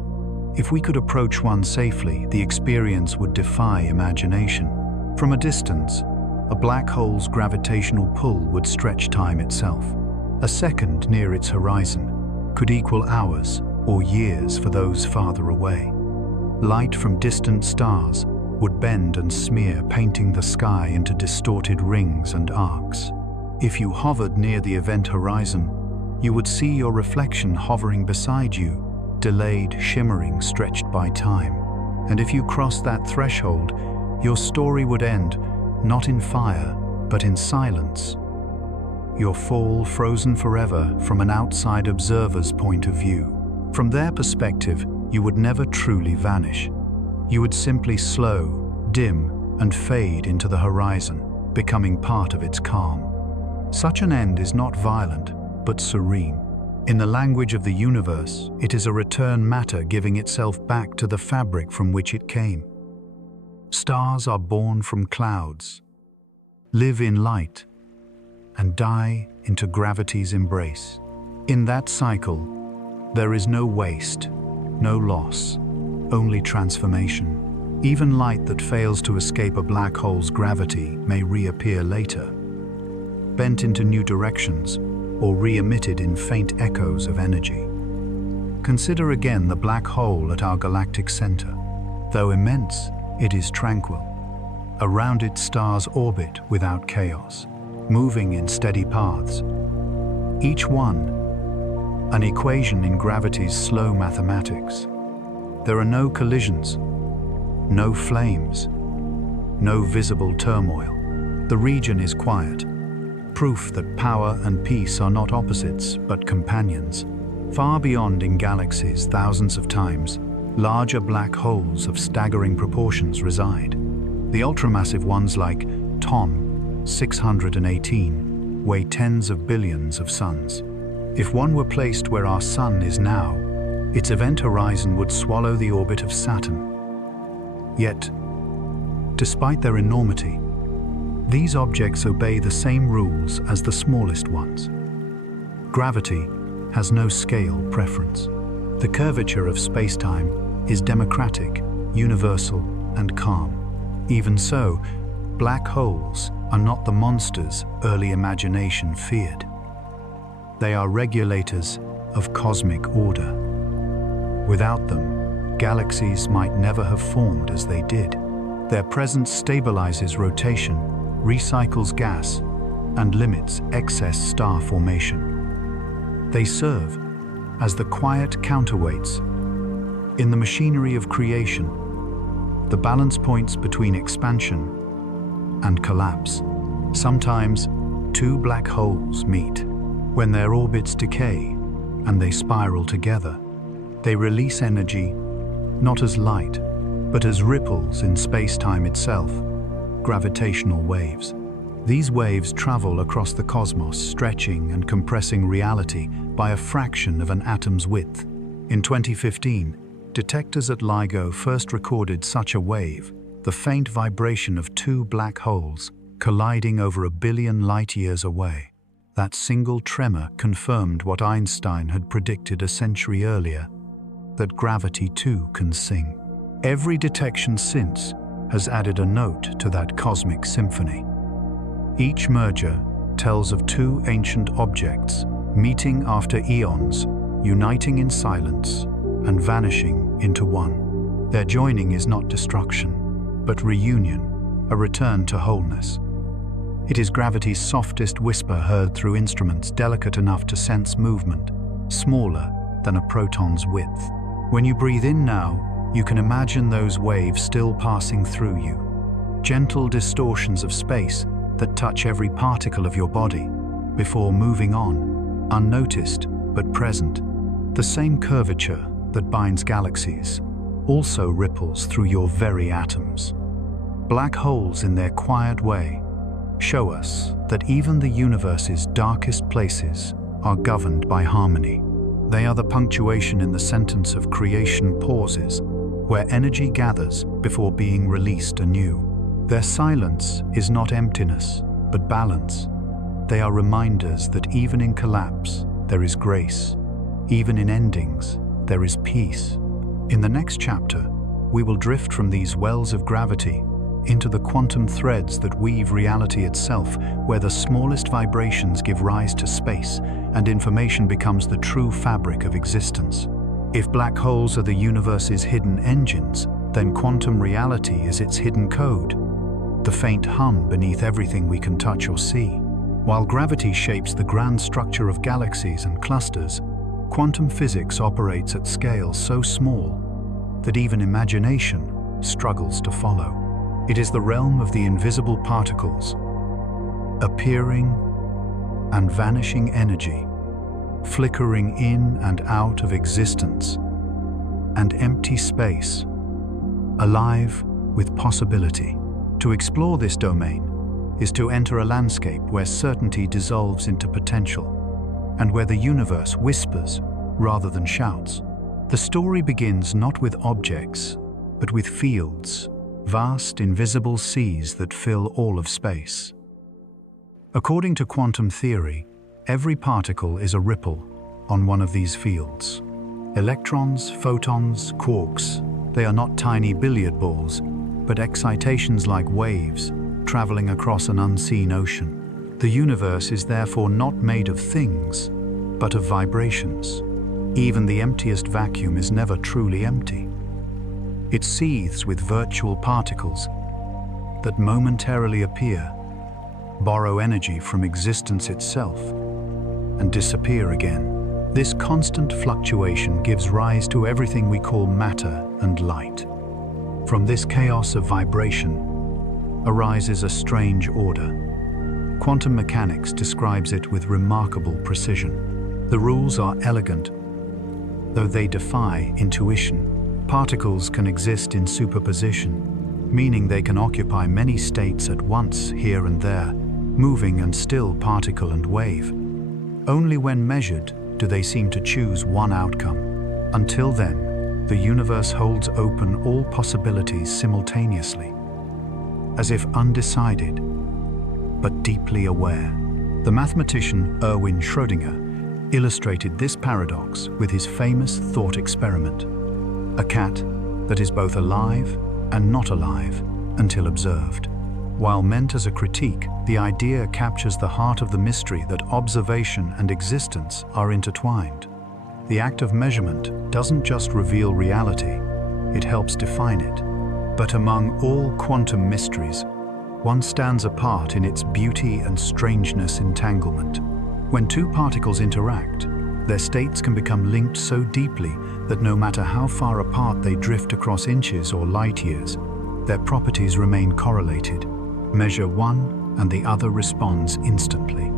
If we could approach one safely, the experience would defy imagination. From a distance, a black hole's gravitational pull would stretch time itself. A second near its horizon could equal hours or years for those farther away. Light from distant stars would bend and smear, painting the sky into distorted rings and arcs. If you hovered near the event horizon, you would see your reflection hovering beside you, delayed, shimmering, stretched by time. And if you crossed that threshold, your story would end not in fire, but in silence. Your fall frozen forever from an outside observer's point of view. From their perspective, you would never truly vanish. You would simply slow, dim, and fade into the horizon. becoming part of its calm. Such an end is not violent, but serene. In the language of the universe, it is a return matter giving itself back to the fabric from which it came. Stars are born from clouds, live in light, and die into gravity's embrace. In that cycle, there is no waste, no loss, only transformation. Even light that fails to escape a black hole's gravity may reappear later, bent into new directions or re-emitted in faint echoes of energy. Consider again the black hole at our galactic center. Though immense, it is tranquil. Around it, stars orbit without chaos, moving in steady paths. Each one, an equation in gravity's slow mathematics. There are no collisions, no flames, no visible turmoil. The region is quiet, proof that power and peace are not opposites but companions. Far beyond, in galaxies thousands of times, larger black holes of staggering proportions reside. The ultramassive ones like TOM 618 weigh tens of billions of suns. If one were placed where our sun is now, its event horizon would swallow the orbit of Saturn. Yet, despite their enormity, these objects obey the same rules as the smallest ones. Gravity has no scale preference. The curvature of space-time is democratic, universal, and calm. Even so, black holes are not the monsters early imagination feared. They are regulators of cosmic order. Without them, galaxies might never have formed as they did. Their presence stabilizes rotation, recycles gas, and limits excess star formation. They serve as the quiet counterweights in the machinery of creation, the balance points between expansion and collapse. Sometimes, two black holes meet. When their orbits decay and they spiral together, they release energy not as light, but as ripples in space-time itself, gravitational waves. These waves travel across the cosmos, stretching and compressing reality by a fraction of an atom's width. In 2015, detectors at LIGO first recorded such a wave, the faint vibration of two black holes colliding over 1 billion light-years away. That single tremor confirmed what Einstein had predicted a century earlier, that gravity too can sing. Every detection since has added a note to that cosmic symphony. Each merger tells of two ancient objects meeting after eons, uniting in silence and vanishing into one. Their joining is not destruction, but reunion, a return to wholeness. It is gravity's softest whisper heard through instruments delicate enough to sense movement, smaller than a proton's width. When you breathe in now, you can imagine those waves still passing through you. Gentle distortions of space that touch every particle of your body before moving on, unnoticed but present. The same curvature that binds galaxies also ripples through your very atoms. Black holes, in their quiet way, show us that even the universe's darkest places are governed by harmony. They are the punctuation in the sentence of creation pauses, where energy gathers before being released anew. Their silence is not emptiness, but balance. They are reminders that even in collapse, there is grace. Even in endings, there is peace. In the next chapter, we will drift from these wells of gravity into the quantum threads that weave reality itself, where the smallest vibrations give rise to space and information becomes the true fabric of existence. If black holes are the universe's hidden engines, then quantum reality is its hidden code, the faint hum beneath everything we can touch or see. While gravity shapes the grand structure of galaxies and clusters, quantum physics operates at scales so small that even imagination struggles to follow. It is the realm of the invisible particles, appearing and vanishing energy, flickering in and out of existence, and empty space, alive with possibility. To explore this domain, is to enter a landscape where certainty dissolves into potential, and where the universe whispers rather than shouts. The story begins not with objects, but with fields, vast invisible seas that fill all of space. According to quantum theory, every particle is a ripple on one of these fields. Electrons, photons, quarks, they are not tiny billiard balls, but excitations like waves traveling across an unseen ocean. The universe is therefore not made of things, but of vibrations. Even the emptiest vacuum is never truly empty. It seethes with virtual particles that momentarily appear, borrow energy from existence itself, and disappear again. This constant fluctuation gives rise to everything we call matter and light. From this chaos of vibration arises a strange order. Quantum mechanics describes it with remarkable precision. The rules are elegant, though they defy intuition. Particles can exist in superposition, meaning they can occupy many states at once here and there, moving and still particle and wave. Only when measured do they seem to choose one outcome. Until then, the universe holds open all possibilities simultaneously, as if undecided, but deeply aware. The mathematician Erwin Schrödinger illustrated this paradox with his famous thought experiment: a cat that is both alive and not alive until observed. While meant as a critique, the idea captures the heart of the mystery that observation and existence are intertwined. The act of measurement doesn't just reveal reality, it helps define it. But among all quantum mysteries, one stands apart in its beauty and strangeness entanglement. When two particles interact, their states can become linked so deeply that no matter how far apart they drift across inches or light years, their properties remain correlated. Measure one and the other responds instantly.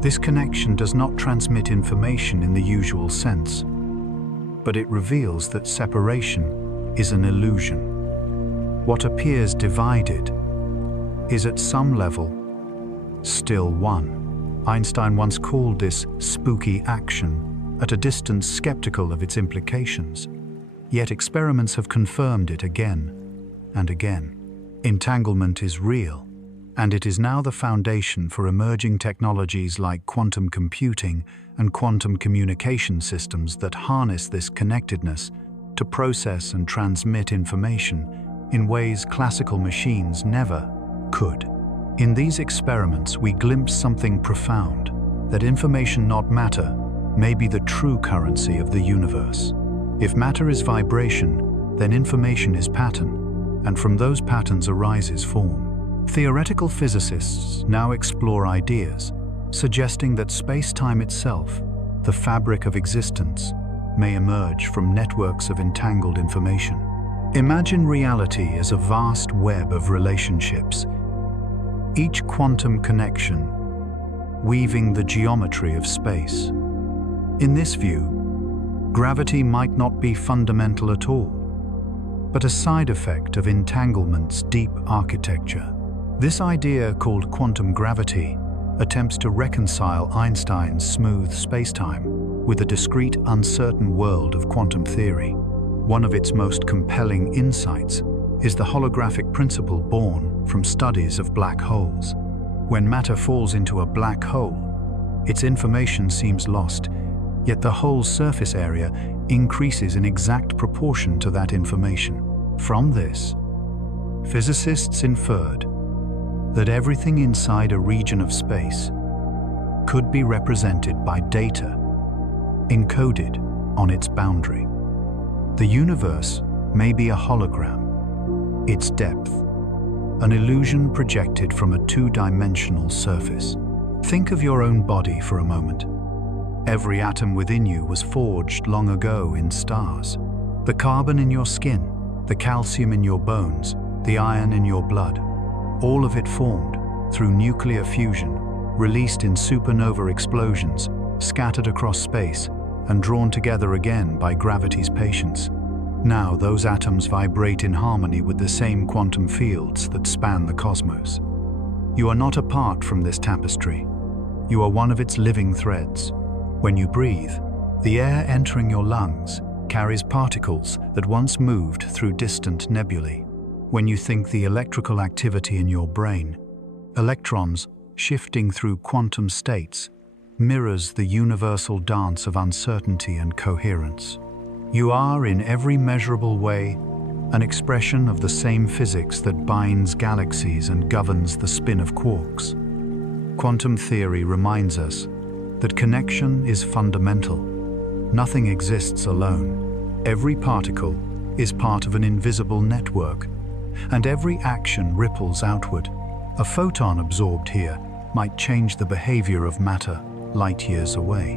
This connection does not transmit information in the usual sense, but it reveals that separation is an illusion. What appears divided is at some level still one. Einstein once called this spooky action, at a distance skeptical of its implications. Yet experiments have confirmed it again and again. Entanglement is real, and it is now the foundation for emerging technologies like quantum computing and quantum communication systems that harness this connectedness to process and transmit information in ways classical machines never could. In these experiments, we glimpse something profound, that information, not matter, may be the true currency of the universe. If matter is vibration, then information is pattern, and from those patterns arises form. Theoretical physicists now explore ideas, suggesting that space-time itself, the fabric of existence, may emerge from networks of entangled information. Imagine reality as a vast web of relationships, each quantum connection weaving the geometry of space. In this view, gravity might not be fundamental at all, but a side effect of entanglement's deep architecture. This idea, called quantum gravity, attempts to reconcile Einstein's smooth spacetime with the discrete, uncertain world of quantum theory. One of its most compelling insights is the holographic principle born from studies of black holes. When matter falls into a black hole, its information seems lost, yet the hole's surface area increases in exact proportion to that information. From this, physicists inferred that everything inside a region of space could be represented by data encoded on its boundary. The universe may be a hologram, its depth, an illusion projected from a two-dimensional surface. Think of your own body for a moment. Every atom within you was forged long ago in stars. The carbon in your skin, the calcium in your bones, the iron in your blood, all of it formed through nuclear fusion, released in supernova explosions, scattered across space, and drawn together again by gravity's patience. Now those atoms vibrate in harmony with the same quantum fields that span the cosmos. You are not apart from this tapestry. You are one of its living threads. When you breathe, the air entering your lungs carries particles that once moved through distant nebulae. When you think, the electrical activity in your brain, electrons shifting through quantum states, mirrors the universal dance of uncertainty and coherence. You are, in every measurable way, an expression of the same physics that binds galaxies and governs the spin of quarks. Quantum theory reminds us that connection is fundamental. Nothing exists alone. Every particle is part of an invisible network, and every action ripples outward. A photon absorbed here might change the behavior of matter light years away.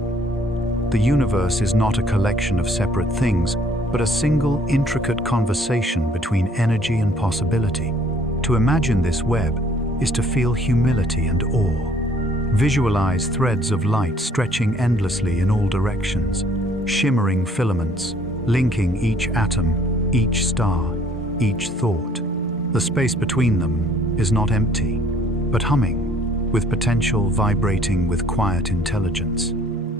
The universe is not a collection of separate things, but a single intricate conversation between energy and possibility. To imagine this web is to feel humility and awe. Visualize threads of light stretching endlessly in all directions, shimmering filaments, linking each atom, each star, each thought. The space between them is not empty, but humming, with potential vibrating with quiet intelligence.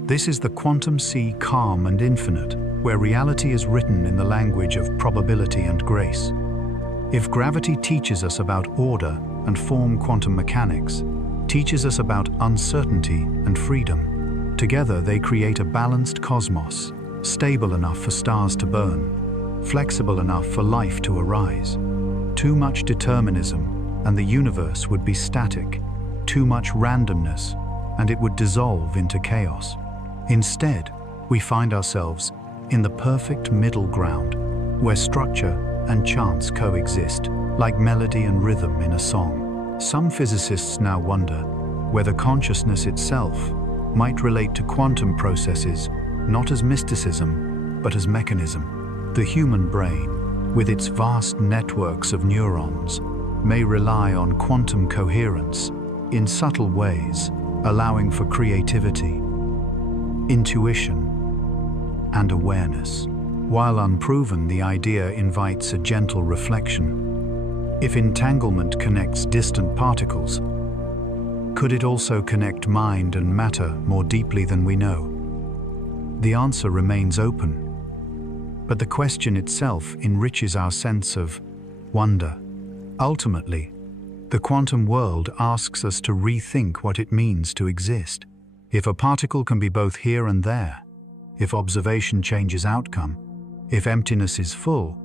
This is the quantum sea, calm and infinite, where reality is written in the language of probability and grace. If gravity teaches us about order and form, quantum mechanics teaches us about uncertainty and freedom. Together they create a balanced cosmos, stable enough for stars to burn, flexible enough for life to arise. Too much determinism and the universe would be static. Too much randomness and it would dissolve into chaos. Instead, we find ourselves in the perfect middle ground, where structure and chance coexist, like melody and rhythm in a song. Some physicists now wonder whether consciousness itself might relate to quantum processes, not as mysticism, but as mechanism. The human brain, with its vast networks of neurons, may rely on quantum coherence in subtle ways, allowing for creativity, intuition, and awareness. While unproven, the idea invites a gentle reflection. If entanglement connects distant particles, could it also connect mind and matter more deeply than we know? The answer remains open, but the question itself enriches our sense of wonder. Ultimately, the quantum world asks us to rethink what it means to exist. If a particle can be both here and there, if observation changes outcome, if emptiness is full,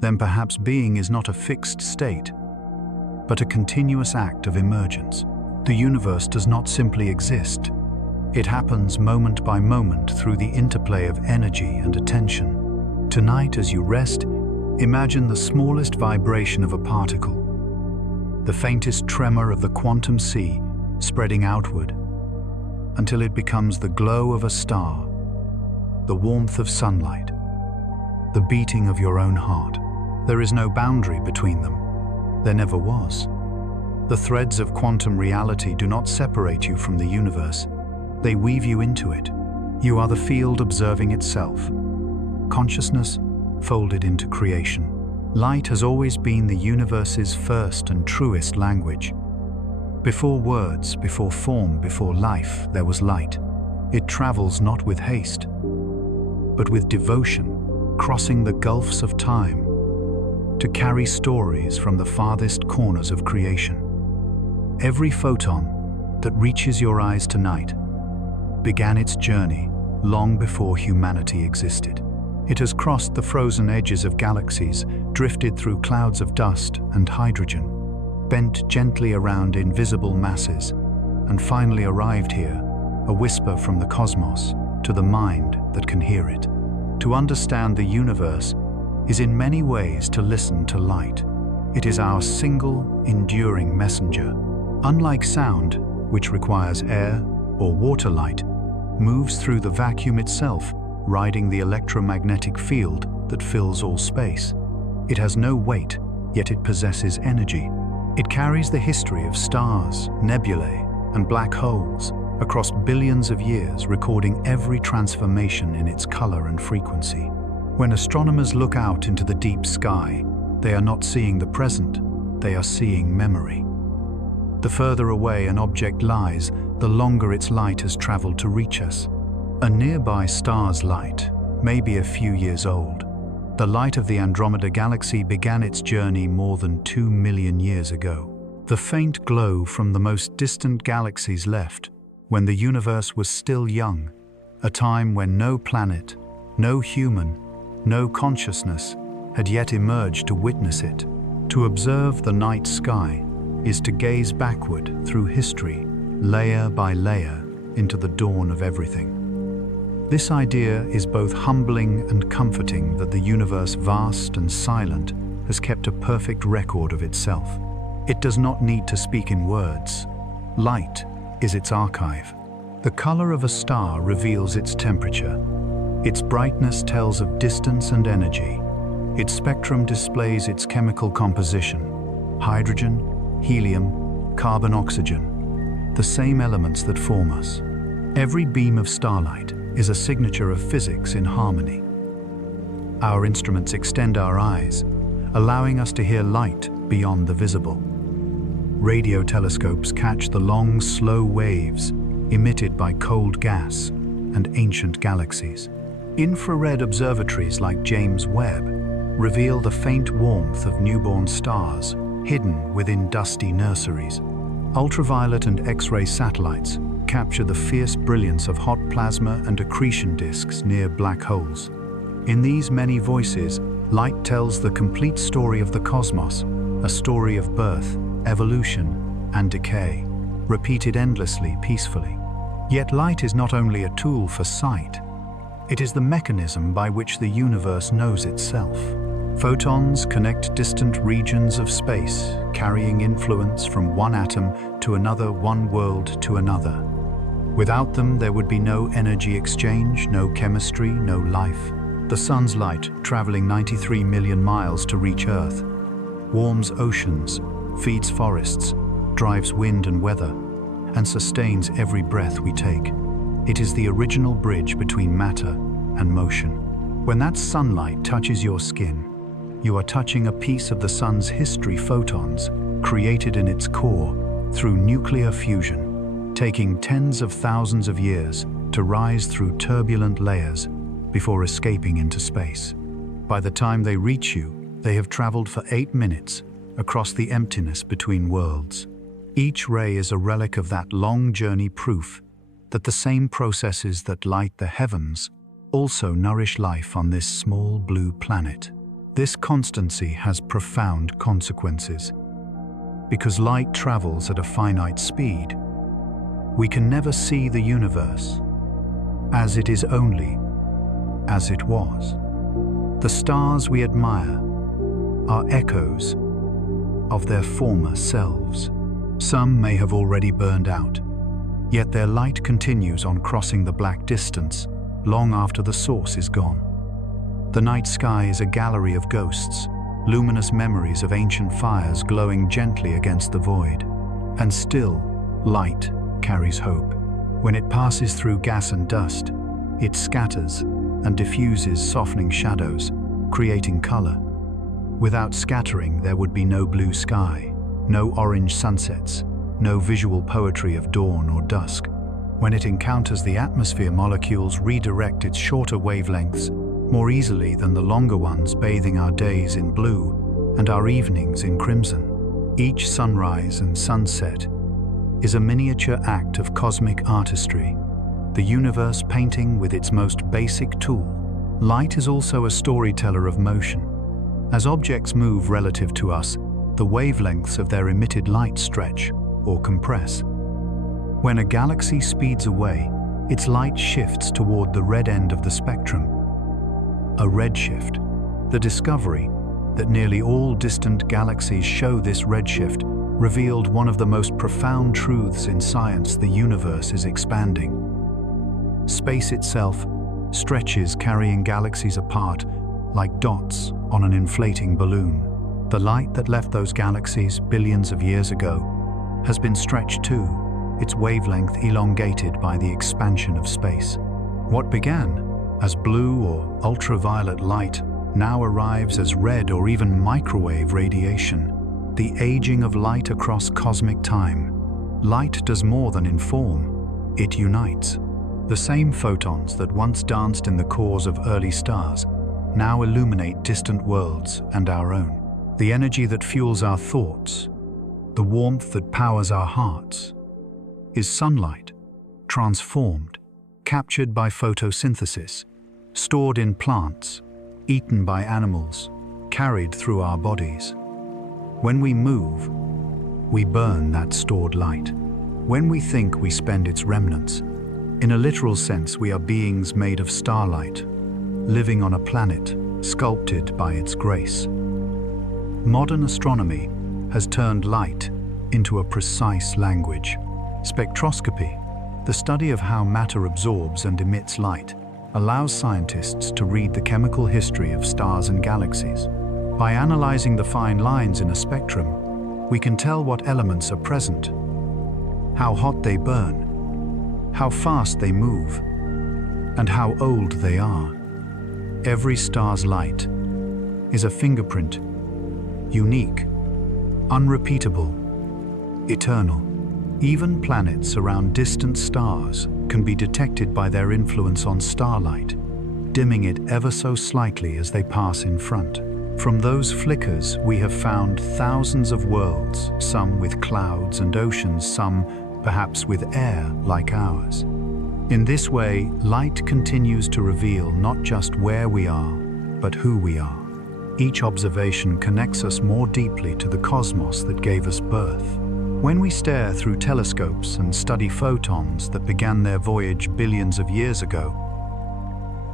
then perhaps being is not a fixed state, but a continuous act of emergence. The universe does not simply exist. It happens moment by moment through the interplay of energy and attention. Tonight, as you rest, imagine the smallest vibration of a particle, the faintest tremor of the quantum sea spreading outward, until it becomes the glow of a star, the warmth of sunlight, the beating of your own heart. There is no boundary between them. There never was. The threads of quantum reality do not separate you from the universe. They weave you into it. You are the field observing itself. Consciousness folded into creation. Light has always been the universe's first and truest language. Before words, before form, before life, there was light. It travels not with haste, but with devotion, crossing the gulfs of time, to carry stories from the farthest corners of creation. Every photon that reaches your eyes tonight began its journey long before humanity existed. It has crossed the frozen edges of galaxies, drifted through clouds of dust and hydrogen, bent gently around invisible masses, and finally arrived here, a whisper from the cosmos to the mind that can hear it. To understand the universe is in many ways to listen to light. It is our single, enduring messenger. Unlike sound, which requires air or water, light moves through the vacuum itself, riding the electromagnetic field that fills all space. It has no weight, yet it possesses energy. It carries the history of stars, nebulae, and black holes across billions of years, recording every transformation in its color and frequency. When astronomers look out into the deep sky, they are not seeing the present, they are seeing memory. The further away an object lies, the longer its light has traveled to reach us. A nearby star's light may be a few years old. The light of the Andromeda Galaxy began its journey more than 2 million years ago. The faint glow from the most distant galaxies left when the universe was still young, a time when no planet, no human, no consciousness had yet emerged to witness it. To observe the night sky is to gaze backward through history, layer by layer, into the dawn of everything. This idea is both humbling and comforting, that the universe, vast and silent, has kept a perfect record of itself. It does not need to speak in words. Light is its archive. The color of a star reveals its temperature. Its brightness tells of distance and energy. Its spectrum displays its chemical composition: hydrogen, helium, carbon, oxygen, the same elements that form us. Every beam of starlight is a signature of physics in harmony. Our instruments extend our eyes, allowing us to hear light beyond the visible. Radio telescopes catch the long, slow waves emitted by cold gas and ancient galaxies. Infrared observatories like James Webb reveal the faint warmth of newborn stars hidden within dusty nurseries. Ultraviolet and X-ray satellites capture the fierce brilliance of hot plasma and accretion disks near black holes. In these many voices, light tells the complete story of the cosmos, a story of birth, evolution, and decay, repeated endlessly, peacefully. Yet light is not only a tool for sight, it is the mechanism by which the universe knows itself. Photons connect distant regions of space, carrying influence from one atom to another, one world to another. Without them, there would be no energy exchange, no chemistry, no life. The sun's light, traveling 93 million miles to reach Earth, warms oceans, feeds forests, drives wind and weather, and sustains every breath we take. It is the original bridge between matter and motion. When that sunlight touches your skin, you are touching a piece of the sun's history. Photons, created in its core through nuclear fusion, taking tens of thousands of years to rise through turbulent layers before escaping into space. By the time they reach you, they have traveled for 8 minutes across the emptiness between worlds. Each ray is a relic of that long journey, proof that the same processes that light the heavens also nourish life on this small blue planet. This constancy has profound consequences. Because light travels at a finite speed, we can never see the universe as it is, only as it was. The stars we admire are echoes of their former selves. Some may have already burned out, yet their light continues on, crossing the black distance long after the source is gone. The night sky is a gallery of ghosts, luminous memories of ancient fires glowing gently against the void. And still, light carries hope. When it passes through gas and dust, it scatters and diffuses, softening shadows, creating color. Without scattering, there would be no blue sky, no orange sunsets, no visual poetry of dawn or dusk. When it encounters the atmosphere, molecules redirect its shorter wavelengths more easily than the longer ones, bathing our days in blue and our evenings in crimson. Each sunrise and sunset is a miniature act of cosmic artistry, the universe painting with its most basic tool. Light is also a storyteller of motion. As objects move relative to us, the wavelengths of their emitted light stretch or compress. When a galaxy speeds away, its light shifts toward the red end of the spectrum. A redshift. The discovery that nearly all distant galaxies show this redshift revealed one of the most profound truths in science: the universe is expanding. Space itself stretches, carrying galaxies apart like dots on an inflating balloon. The light that left those galaxies billions of years ago has been stretched too, its wavelength elongated by the expansion of space. What began as blue or ultraviolet light now arrives as red or even microwave radiation. the aging of light across cosmic time. Light does more than inform, it unites. The same photons that once danced in the cores of early stars now illuminate distant worlds and our own. The energy that fuels our thoughts, the warmth that powers our hearts, is sunlight, transformed, captured by photosynthesis, stored in plants, eaten by animals, carried through our bodies. When we move, we burn that stored light. When we think, we spend its remnants. In a literal sense, we are beings made of starlight, living on a planet sculpted by its grace. Modern astronomy has turned light into a precise language. Spectroscopy, the study of how matter absorbs and emits light, allows scientists to read the chemical history of stars and galaxies. By analyzing the fine lines in a spectrum, we can tell what elements are present, how hot they burn, how fast they move, and how old they are. Every star's light is a fingerprint, unique, unrepeatable, eternal. Even planets around distant stars can be detected by their influence on starlight, dimming it ever so slightly as they pass in front. From those flickers, we have found thousands of worlds, some with clouds and oceans, some perhaps with air like ours. In this way, light continues to reveal not just where we are, but who we are. Each observation connects us more deeply to the cosmos that gave us birth. When we stare through telescopes and study photons that began their voyage billions of years ago,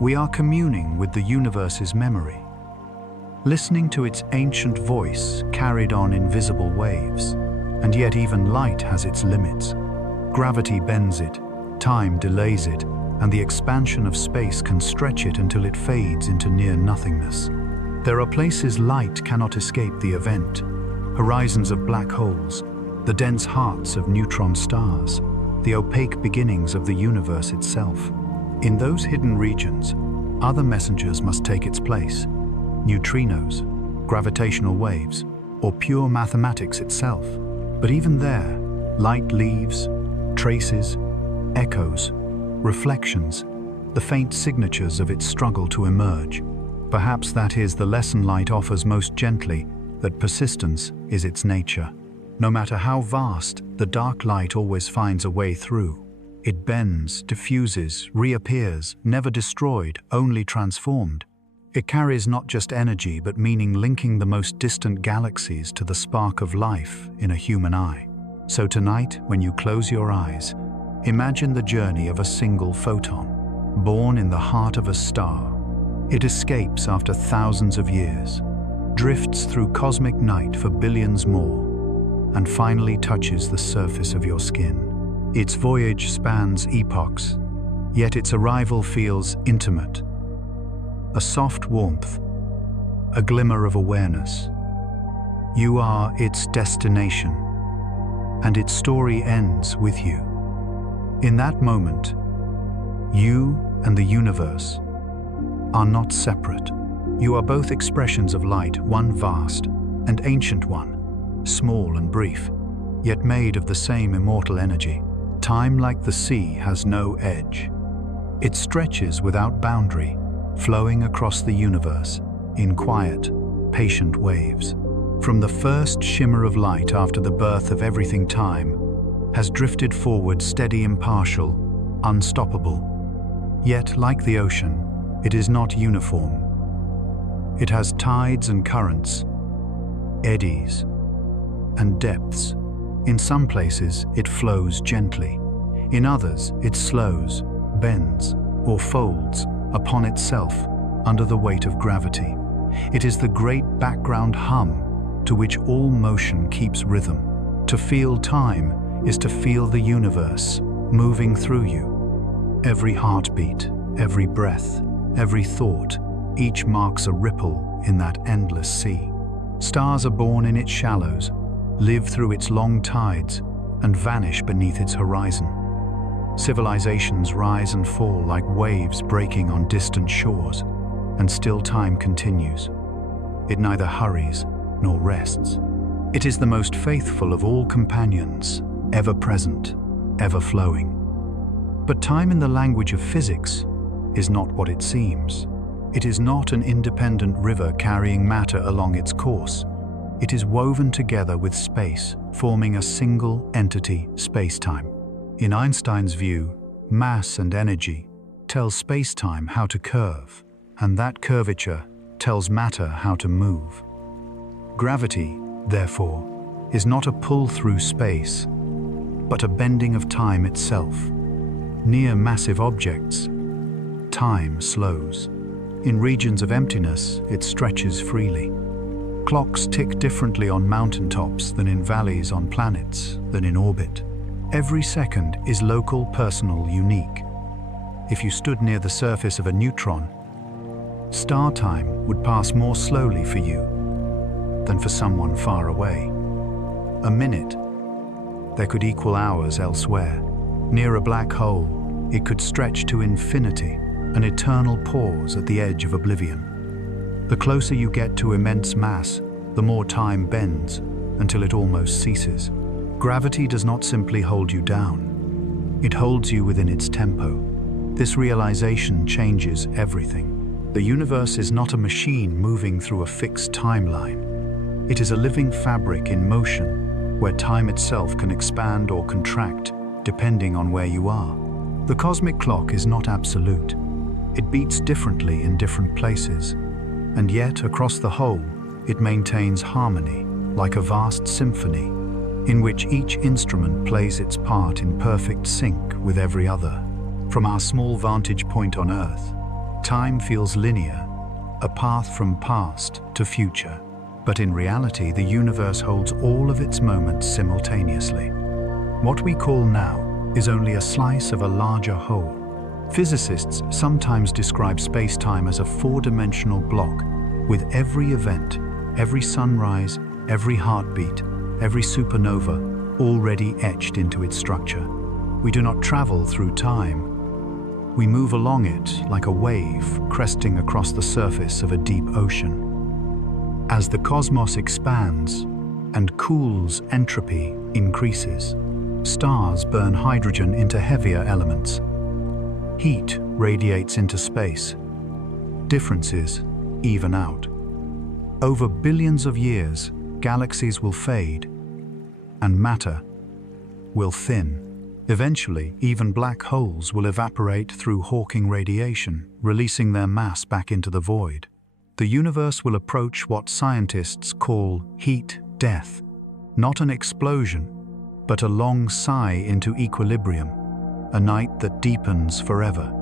we are communing with the universe's memory, listening to its ancient voice carried on invisible waves. And yet even light has its limits. Gravity bends it, time delays it, and the expansion of space can stretch it until it fades into near nothingness. There are places light cannot escape the event, horizons of black holes, the dense hearts of neutron stars, the opaque beginnings of the universe itself. In those hidden regions, other messengers must take its place. Neutrinos, gravitational waves, or pure mathematics itself. But even there, light leaves traces, echoes, reflections, the faint signatures of its struggle to emerge. Perhaps that is the lesson light offers most gently, that persistence is its nature. No matter how vast, the dark light always finds a way through. It bends, diffuses, reappears, never destroyed, only transformed. It carries not just energy but meaning, linking the most distant galaxies to the spark of life in a human eye. So tonight, when you close your eyes, imagine the journey of a single photon, born in the heart of a star. It escapes after thousands of years, drifts through cosmic night for billions more, and finally touches the surface of your skin. Its voyage spans epochs, yet its arrival feels intimate. A soft warmth, a glimmer of awareness. You are its destination, and its story ends with you. In that moment, you and the universe are not separate. You are both expressions of light, one vast and ancient one, small and brief, yet made of the same immortal energy. Time, like the sea, has no edge. It stretches without boundary, flowing across the universe in quiet, patient waves. From the first shimmer of light after the birth of everything, time has drifted forward, steady, impartial, unstoppable. Yet, like the ocean, it is not uniform. It has tides and currents, eddies and depths. In some places, it flows gently. In others, it slows, bends, or folds upon itself under the weight of gravity. It is the great background hum to which all motion keeps rhythm. To feel time is to feel the universe moving through you. Every heartbeat, every breath, every thought, each marks a ripple in that endless sea. Stars are born in its shallows, live through its long tides, and vanish beneath its horizon. Civilizations rise and fall like waves breaking on distant shores, and still time continues. It neither hurries nor rests. It is the most faithful of all companions, ever present, ever flowing. But time in the language of physics is not what it seems. It is not an independent river carrying matter along its course. It is woven together with space, forming a single entity, space-time. In Einstein's view, mass and energy tell space-time how to curve, and that curvature tells matter how to move. Gravity, therefore, is not a pull through space, but a bending of time itself. Near massive objects, time slows. In regions of emptiness, it stretches freely. Clocks tick differently on mountaintops than in valleys, on planets than in orbit. Every second is local, personal, unique. If you stood near the surface of a neutron, star time would pass more slowly for you than for someone far away. A minute there could equal hours elsewhere. Near a black hole, it could stretch to infinity, an eternal pause at the edge of oblivion. The closer you get to immense mass, the more time bends until it almost ceases. Gravity does not simply hold you down. It holds you within its tempo. This realization changes everything. The universe is not a machine moving through a fixed timeline. It is a living fabric in motion, where time itself can expand or contract, depending on where you are. The cosmic clock is not absolute. It beats differently in different places, and yet across the whole, it maintains harmony, like a vast symphony, in which each instrument plays its part in perfect sync with every other. From our small vantage point on Earth, time feels linear, a path from past to future. But in reality, the universe holds all of its moments simultaneously. What we call now is only a slice of a larger whole. Physicists sometimes describe space-time as a four-dimensional block, with every event, every sunrise, every heartbeat, every supernova already etched into its structure. We do not travel through time. We move along it like a wave cresting across the surface of a deep ocean. As the cosmos expands and cools, entropy increases. Stars burn hydrogen into heavier elements. Heat radiates into space. Differences even out. Over billions of years, galaxies will fade, and matter will thin. Eventually, even black holes will evaporate through Hawking radiation, releasing their mass back into the void. The universe will approach what scientists call heat death, not an explosion, but a long sigh into equilibrium, a night that deepens forever.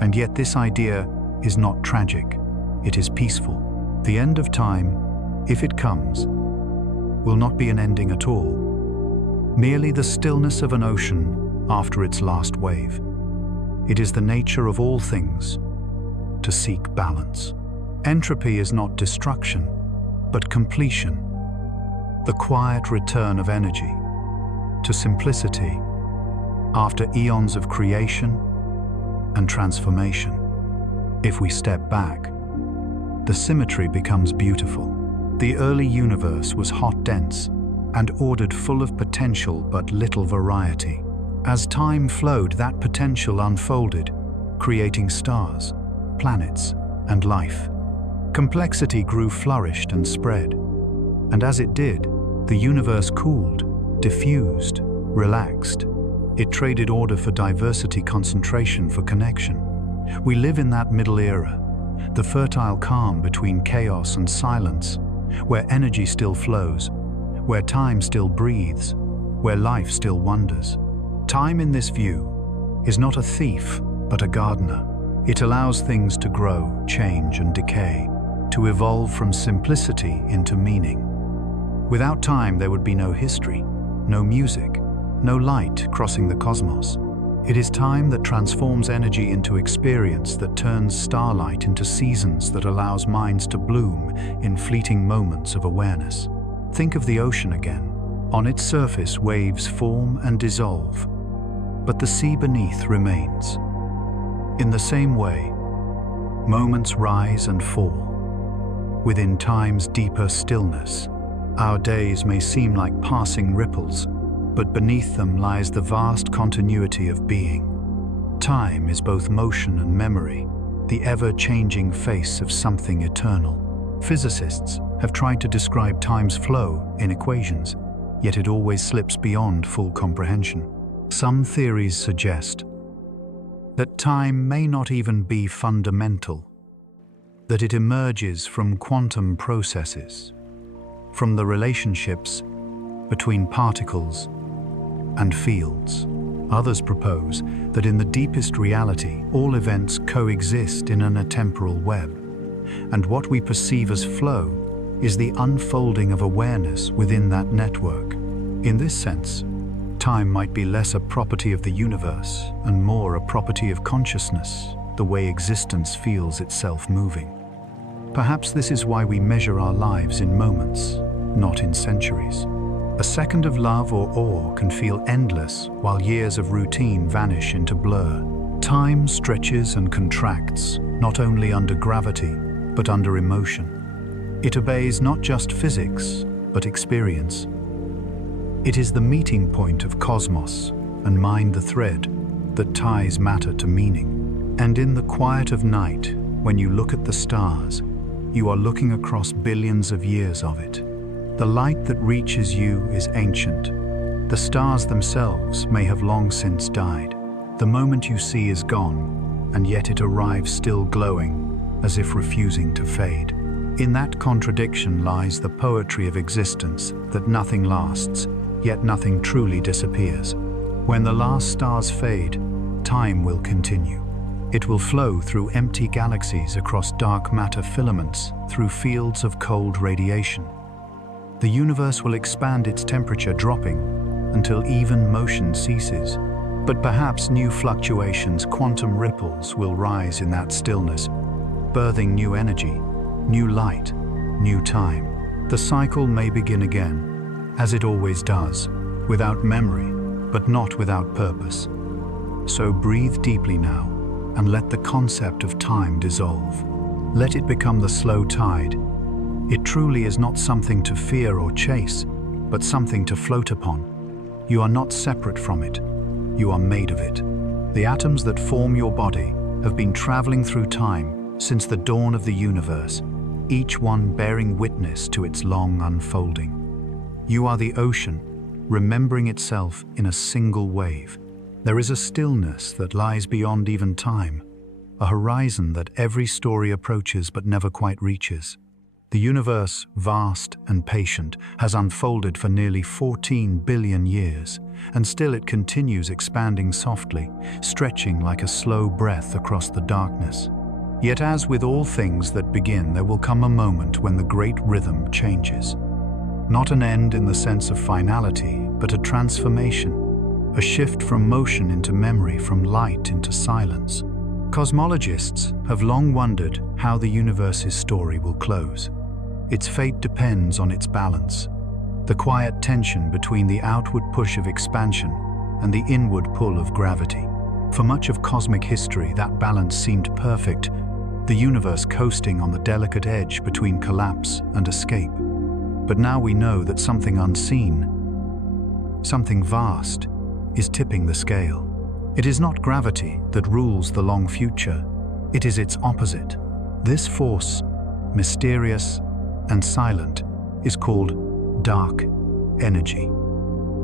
And yet this idea is not tragic, it is peaceful. The end of time, if it comes, will not be an ending at all, merely the stillness of an ocean after its last wave. It is the nature of all things to seek balance. Entropy is not destruction, but completion, the quiet return of energy to simplicity after eons of creation and transformation. If we step back, the symmetry becomes beautiful. The early universe was hot, dense, and ordered, full of potential but little variety. As time flowed, that potential unfolded, creating stars, planets, and life. Complexity grew, flourished, and spread. And as it did, the universe cooled, diffused, relaxed. It traded order for diversity, concentration for connection. We live in that middle era, the fertile calm between chaos and silence, where energy still flows, where time still breathes, where life still wonders. Time in this view is not a thief, but a gardener. It allows things to grow, change, and decay, to evolve from simplicity into meaning. Without time, there would be no history, no music, no light crossing the cosmos. It is time that transforms energy into experience, that turns starlight into seasons, that allows minds to bloom in fleeting moments of awareness. Think of the ocean again. On its surface, waves form and dissolve, but the sea beneath remains. In the same way, moments rise and fall within time's deeper stillness. Our days may seem like passing ripples, but beneath them lies the vast continuity of being. Time is both motion and memory, the ever-changing face of something eternal. Physicists have tried to describe time's flow in equations, yet it always slips beyond full comprehension. Some theories suggest that time may not even be fundamental, that it emerges from quantum processes, from the relationships between particles and fields. Others propose that in the deepest reality, all events coexist in an atemporal web, and what we perceive as flow is the unfolding of awareness within that network. In this sense, time might be less a property of the universe and more a property of consciousness, the way existence feels itself moving. Perhaps this is why we measure our lives in moments, not in centuries. A second of love or awe can feel endless while years of routine vanish into blur. Time stretches and contracts, not only under gravity, but under emotion. It obeys not just physics, but experience. It is the meeting point of cosmos and mind the thread that ties matter to meaning. And in the quiet of night, when you look at the stars, you are looking across billions of years of it. The light that reaches you is ancient. The stars themselves may have long since died. The moment you see is gone, and yet it arrives still glowing, as if refusing to fade. In that contradiction lies the poetry of existence, that nothing lasts, yet nothing truly disappears. When the last stars fade, time will continue. It will flow through empty galaxies, across dark matter filaments, through fields of cold radiation. The universe will expand, its temperature dropping until even motion ceases. But perhaps new fluctuations, quantum ripples, will rise in that stillness, birthing new energy, new light, new time. The cycle may begin again, as it always does, without memory, but not without purpose. So breathe deeply now, and let the concept of time dissolve. Let it become the slow tide. It truly is not something to fear or chase, but something to float upon. You are not separate from it. You are made of it. The atoms that form your body have been traveling through time since the dawn of the universe, each one bearing witness to its long unfolding. You are the ocean, remembering itself in a single wave. There is a stillness that lies beyond even time, a horizon that every story approaches but never quite reaches. The universe, vast and patient, has unfolded for nearly 14 billion years, and still it continues expanding softly, stretching like a slow breath across the darkness. Yet as with all things that begin, there will come a moment when the great rhythm changes. Not an end in the sense of finality, but a transformation, a shift from motion into memory, from light into silence. Cosmologists have long wondered how the universe's story will close. Its fate depends on its balance, the quiet tension between the outward push of expansion and the inward pull of gravity. For much of cosmic history, that balance seemed perfect, the universe coasting on the delicate edge between collapse and escape. But now we know that something unseen, something vast, is tipping the scale. It is not gravity that rules the long future, it is its opposite. This force, mysterious and silent, is called dark energy.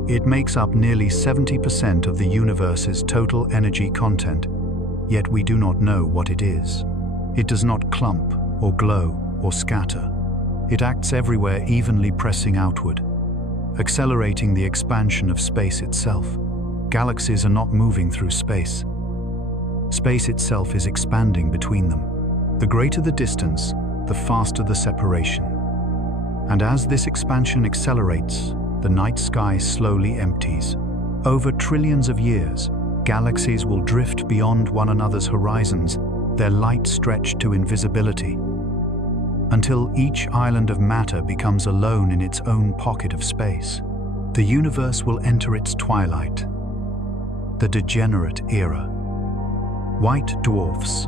It makes up nearly 70% of the universe's total energy content, yet we do not know what it is. It does not clump or glow or scatter. It acts everywhere, evenly pressing outward, accelerating the expansion of space itself. Galaxies are not moving through space. Space itself is expanding between them. The greater the distance, the faster the separation. And as this expansion accelerates, the night sky slowly empties. Over trillions of years, galaxies will drift beyond one another's horizons, their light stretched to invisibility, until each island of matter becomes alone in its own pocket of space. The universe will enter its twilight, the degenerate era. White dwarfs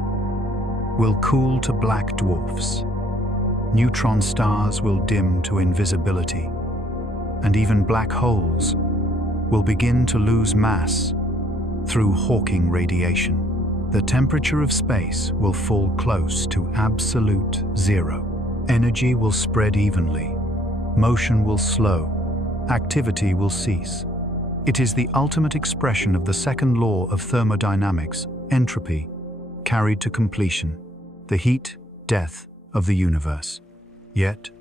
will cool to black dwarfs. neutron stars will dim to invisibility, and even black holes will begin to lose mass through Hawking radiation. The temperature of space will fall close to absolute zero. Energy will spread evenly, motion will slow, activity will cease. It is the ultimate expression of the second law of thermodynamics, entropy, carried to completion, the heat, death of the universe. Yet,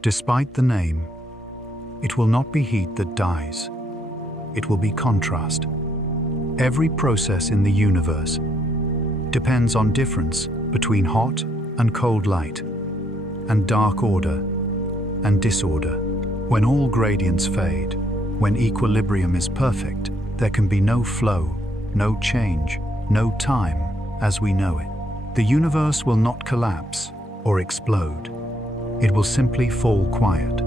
despite the name, it will not be heat that dies. It will be contrast. Every process in the universe depends on difference between hot and cold light, and dark order and disorder. When all gradients fade, when equilibrium is perfect, there can be no flow, no change, no time as we know it. The universe will not collapse or explode. It will simply fall quiet.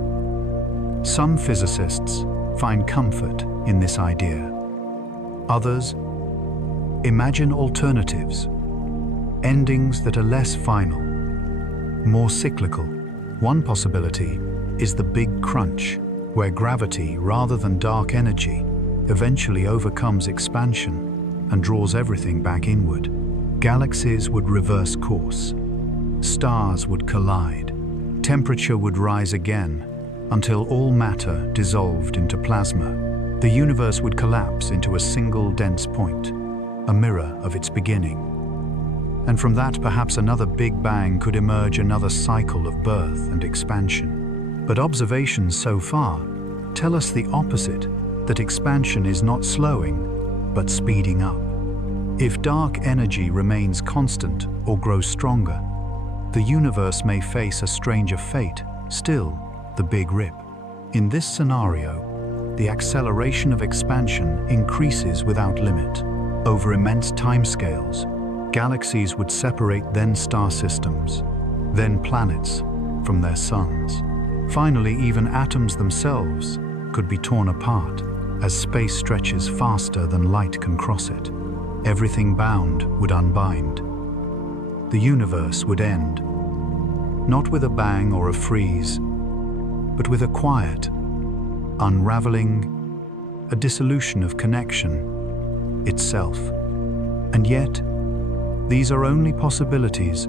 Some physicists find comfort in this idea. Others imagine alternatives, endings that are less final, more cyclical. One possibility is the Big Crunch, where gravity, rather than dark energy, eventually overcomes expansion and draws everything back inward. Galaxies would reverse course. Stars would collide. Temperature would rise again until all matter dissolved into plasma. The universe would collapse into a single dense point, a mirror of its beginning. And from that, perhaps another Big Bang could emerge, another cycle of birth and expansion. But observations so far tell us the opposite, that expansion is not slowing, but speeding up. If dark energy remains constant or grows stronger, the universe may face a stranger fate, still the Big Rip. In this scenario, the acceleration of expansion increases without limit. Over immense timescales, galaxies would separate, then star systems, then planets from their suns. Finally, even atoms themselves could be torn apart as space stretches faster than light can cross it. Everything bound would unbind. The universe would end, not with a bang or a freeze, but with a quiet unraveling, a dissolution of connection itself. And yet, these are only possibilities,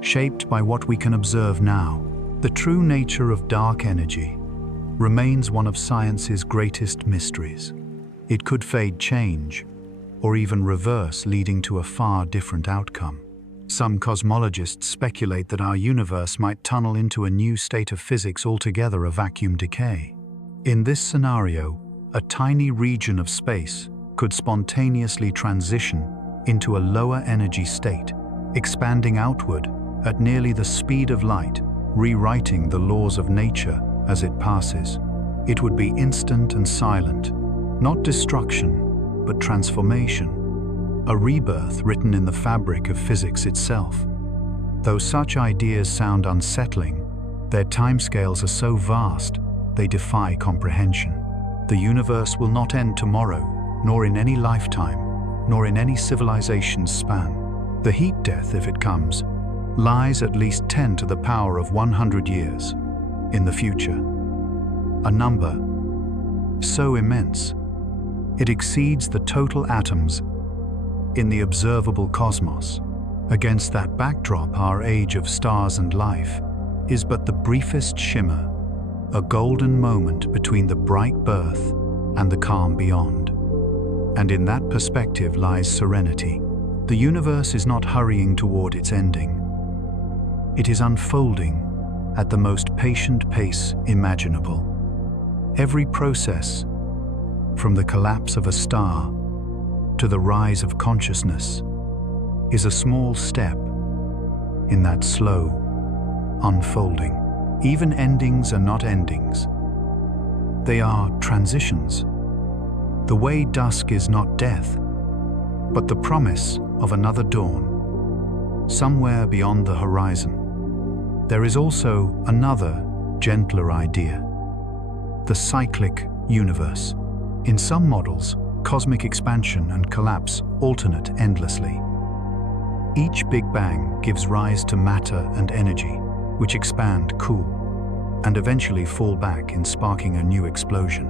shaped by what we can observe now. The true nature of dark energy remains one of science's greatest mysteries. It could fade, change, or even reverse, leading to a far different outcome. Some cosmologists speculate that our universe might tunnel into a new state of physics altogether, a vacuum decay. In this scenario, a tiny region of space could spontaneously transition into a lower energy state, expanding outward at nearly the speed of light, rewriting the laws of nature as it passes. It would be instant and silent, not destruction, but transformation, a rebirth written in the fabric of physics itself. Though such ideas sound unsettling, their timescales are so vast, they defy comprehension. The universe will not end tomorrow, nor in any lifetime, nor in any civilization's span. The heat death, if it comes, lies at least 10 to the power of 100 years in the future. A number so immense, it exceeds the total atoms in the observable cosmos. Against that backdrop, our age of stars and life is but the briefest shimmer, a golden moment between the bright birth and the calm beyond. And in that perspective lies serenity. The universe is not hurrying toward its ending. It is unfolding at the most patient pace imaginable. Every process, from the collapse of a star to the rise of consciousness, is a small step in that slow unfolding. Even endings are not endings. They are transitions. The way dusk is not death, but the promise of another dawn, somewhere beyond the horizon. There is also another, gentler idea: the cyclic universe. In some models, cosmic expansion and collapse alternate endlessly. Each Big Bang gives rise to matter and energy, which expand, cool, and eventually fall back in sparking a new explosion.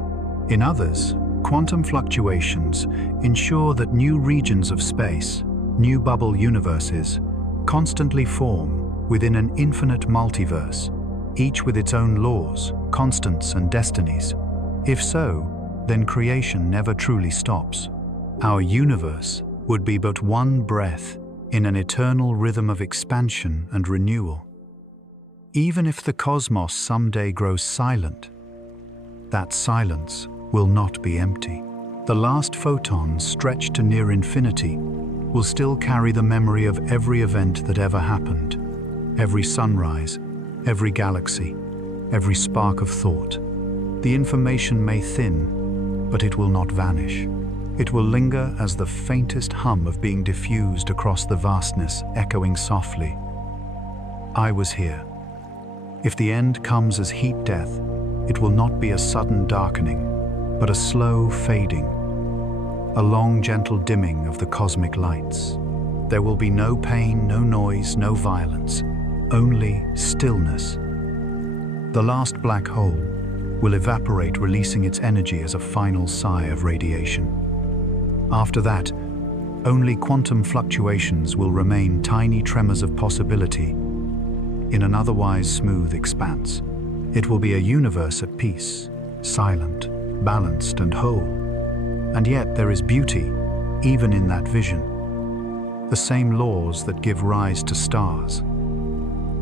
In others, quantum fluctuations ensure that new regions of space, new bubble universes, constantly form within an infinite multiverse, each with its own laws, constants, and destinies. If so, then creation never truly stops. Our universe would be but one breath in an eternal rhythm of expansion and renewal. Even if the cosmos someday grows silent, that silence will not be empty. The last photons, stretched to near infinity, will still carry the memory of every event that ever happened, every sunrise, every galaxy, every spark of thought. The information may thin, but it will not vanish. It will linger as the faintest hum of being diffused across the vastness, echoing softly. I was here. If the end comes as heat death, it will not be a sudden darkening, but a slow fading, a long, gentle dimming of the cosmic lights. There will be no pain, no noise, no violence, only stillness. The last black hole will evaporate, releasing its energy as a final sigh of radiation. After that, only quantum fluctuations will remain, tiny tremors of possibility in an otherwise smooth expanse. It will be a universe at peace, silent, balanced, and whole. And yet there is beauty, even in that vision. The same laws that give rise to stars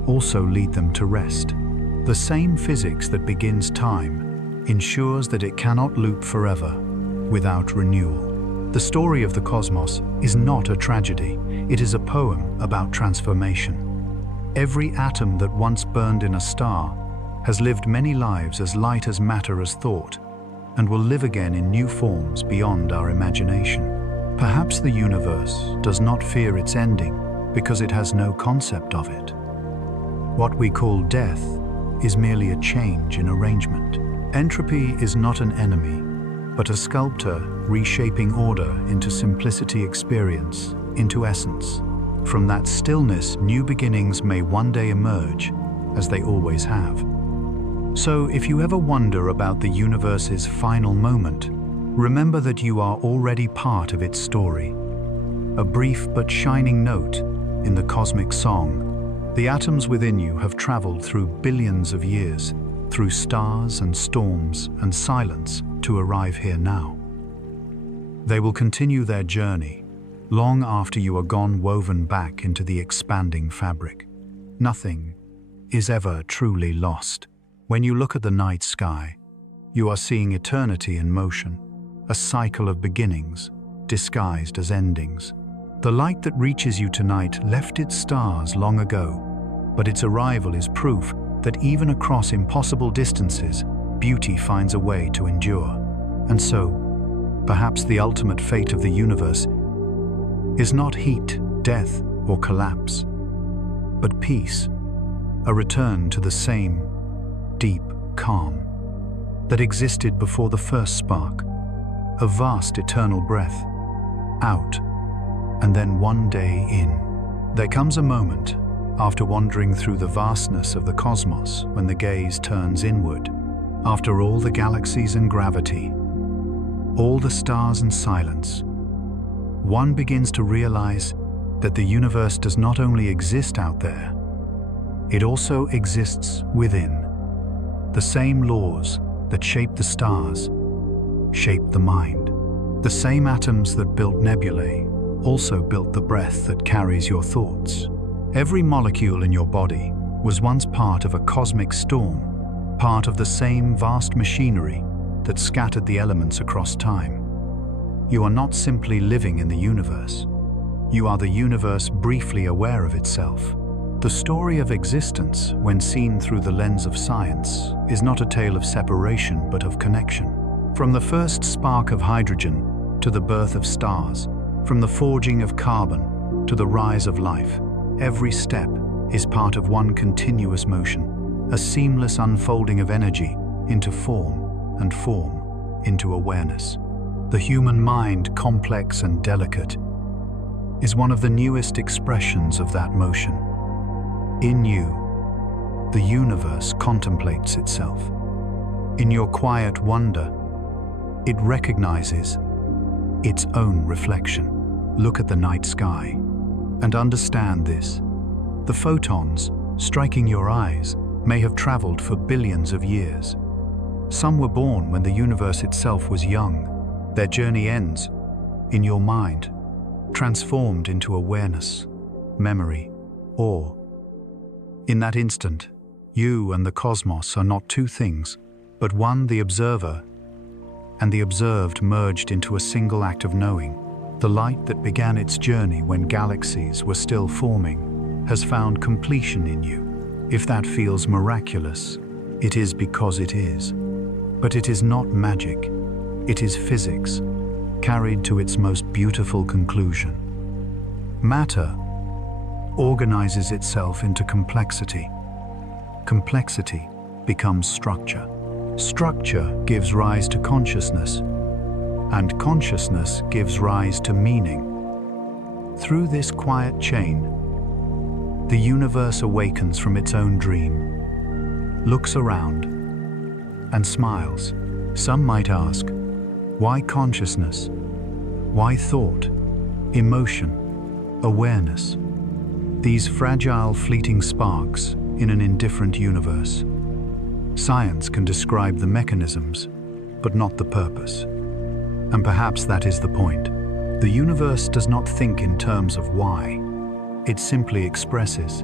also lead them to rest. The same physics that begins time ensures that it cannot loop forever without renewal. The story of the cosmos is not a tragedy, it is a poem about transformation. Every atom that once burned in a star has lived many lives as light as matter as thought, and will live again in new forms beyond our imagination. Perhaps the universe does not fear its ending because it has no concept of it. What we call death is merely a change in arrangement. Entropy is not an enemy, but a sculptor reshaping order into simplicity, experience, into essence. From that stillness, new beginnings may one day emerge, as they always have. So, if you ever wonder about the universe's final moment, remember that you are already part of its story. A brief but shining note in the cosmic song. The atoms within you have traveled through billions of years, through stars and storms and silence, to arrive here now. They will continue their journey long after you are gone, woven back into the expanding fabric. Nothing is ever truly lost. When you look at the night sky, you are seeing eternity in motion, a cycle of beginnings disguised as endings. The light that reaches you tonight left its stars long ago, but its arrival is proof that even across impossible distances, beauty finds a way to endure. And so, perhaps the ultimate fate of the universe is not heat, death, or collapse, but peace, a return to the same deep calm that existed before the first spark, a vast eternal breath, out, and then one day in. There comes a moment, after wandering through the vastness of the cosmos, when the gaze turns inward. After all the galaxies and gravity, all the stars and silence, one begins to realize that the universe does not only exist out there, it also exists within. The same laws that shape the stars shape the mind. The same atoms that built nebulae also built the breath that carries your thoughts. Every molecule in your body was once part of a cosmic storm, part of the same vast machinery that scattered the elements across time. You are not simply living in the universe. You are the universe briefly aware of itself. The story of existence, when seen through the lens of science, is not a tale of separation but of connection. From the first spark of hydrogen to the birth of stars, from the forging of carbon to the rise of life, every step is part of one continuous motion, a seamless unfolding of energy into form and form into awareness. The human mind, complex and delicate, is one of the newest expressions of that motion. In you, the universe contemplates itself. In your quiet wonder, it recognizes its own reflection. Look at the night sky and understand this. The photons striking your eyes may have traveled for billions of years. Some were born when the universe itself was young. Their journey ends in your mind, transformed into awareness, memory, awe. In that instant, you and the cosmos are not two things, but one, the observer, and the observed merged into a single act of knowing. The light that began its journey when galaxies were still forming has found completion in you. If that feels miraculous, it is because it is. But it is not magic. It is physics, carried to its most beautiful conclusion. Matter organizes itself into complexity. Complexity becomes structure. Structure gives rise to consciousness, and consciousness gives rise to meaning. Through this quiet chain, the universe awakens from its own dream, looks around, and smiles. Some might ask, why consciousness? Why thought, emotion, awareness? These fragile, fleeting sparks in an indifferent universe. Science can describe the mechanisms, but not the purpose. And perhaps that is the point. The universe does not think in terms of why. It simply expresses.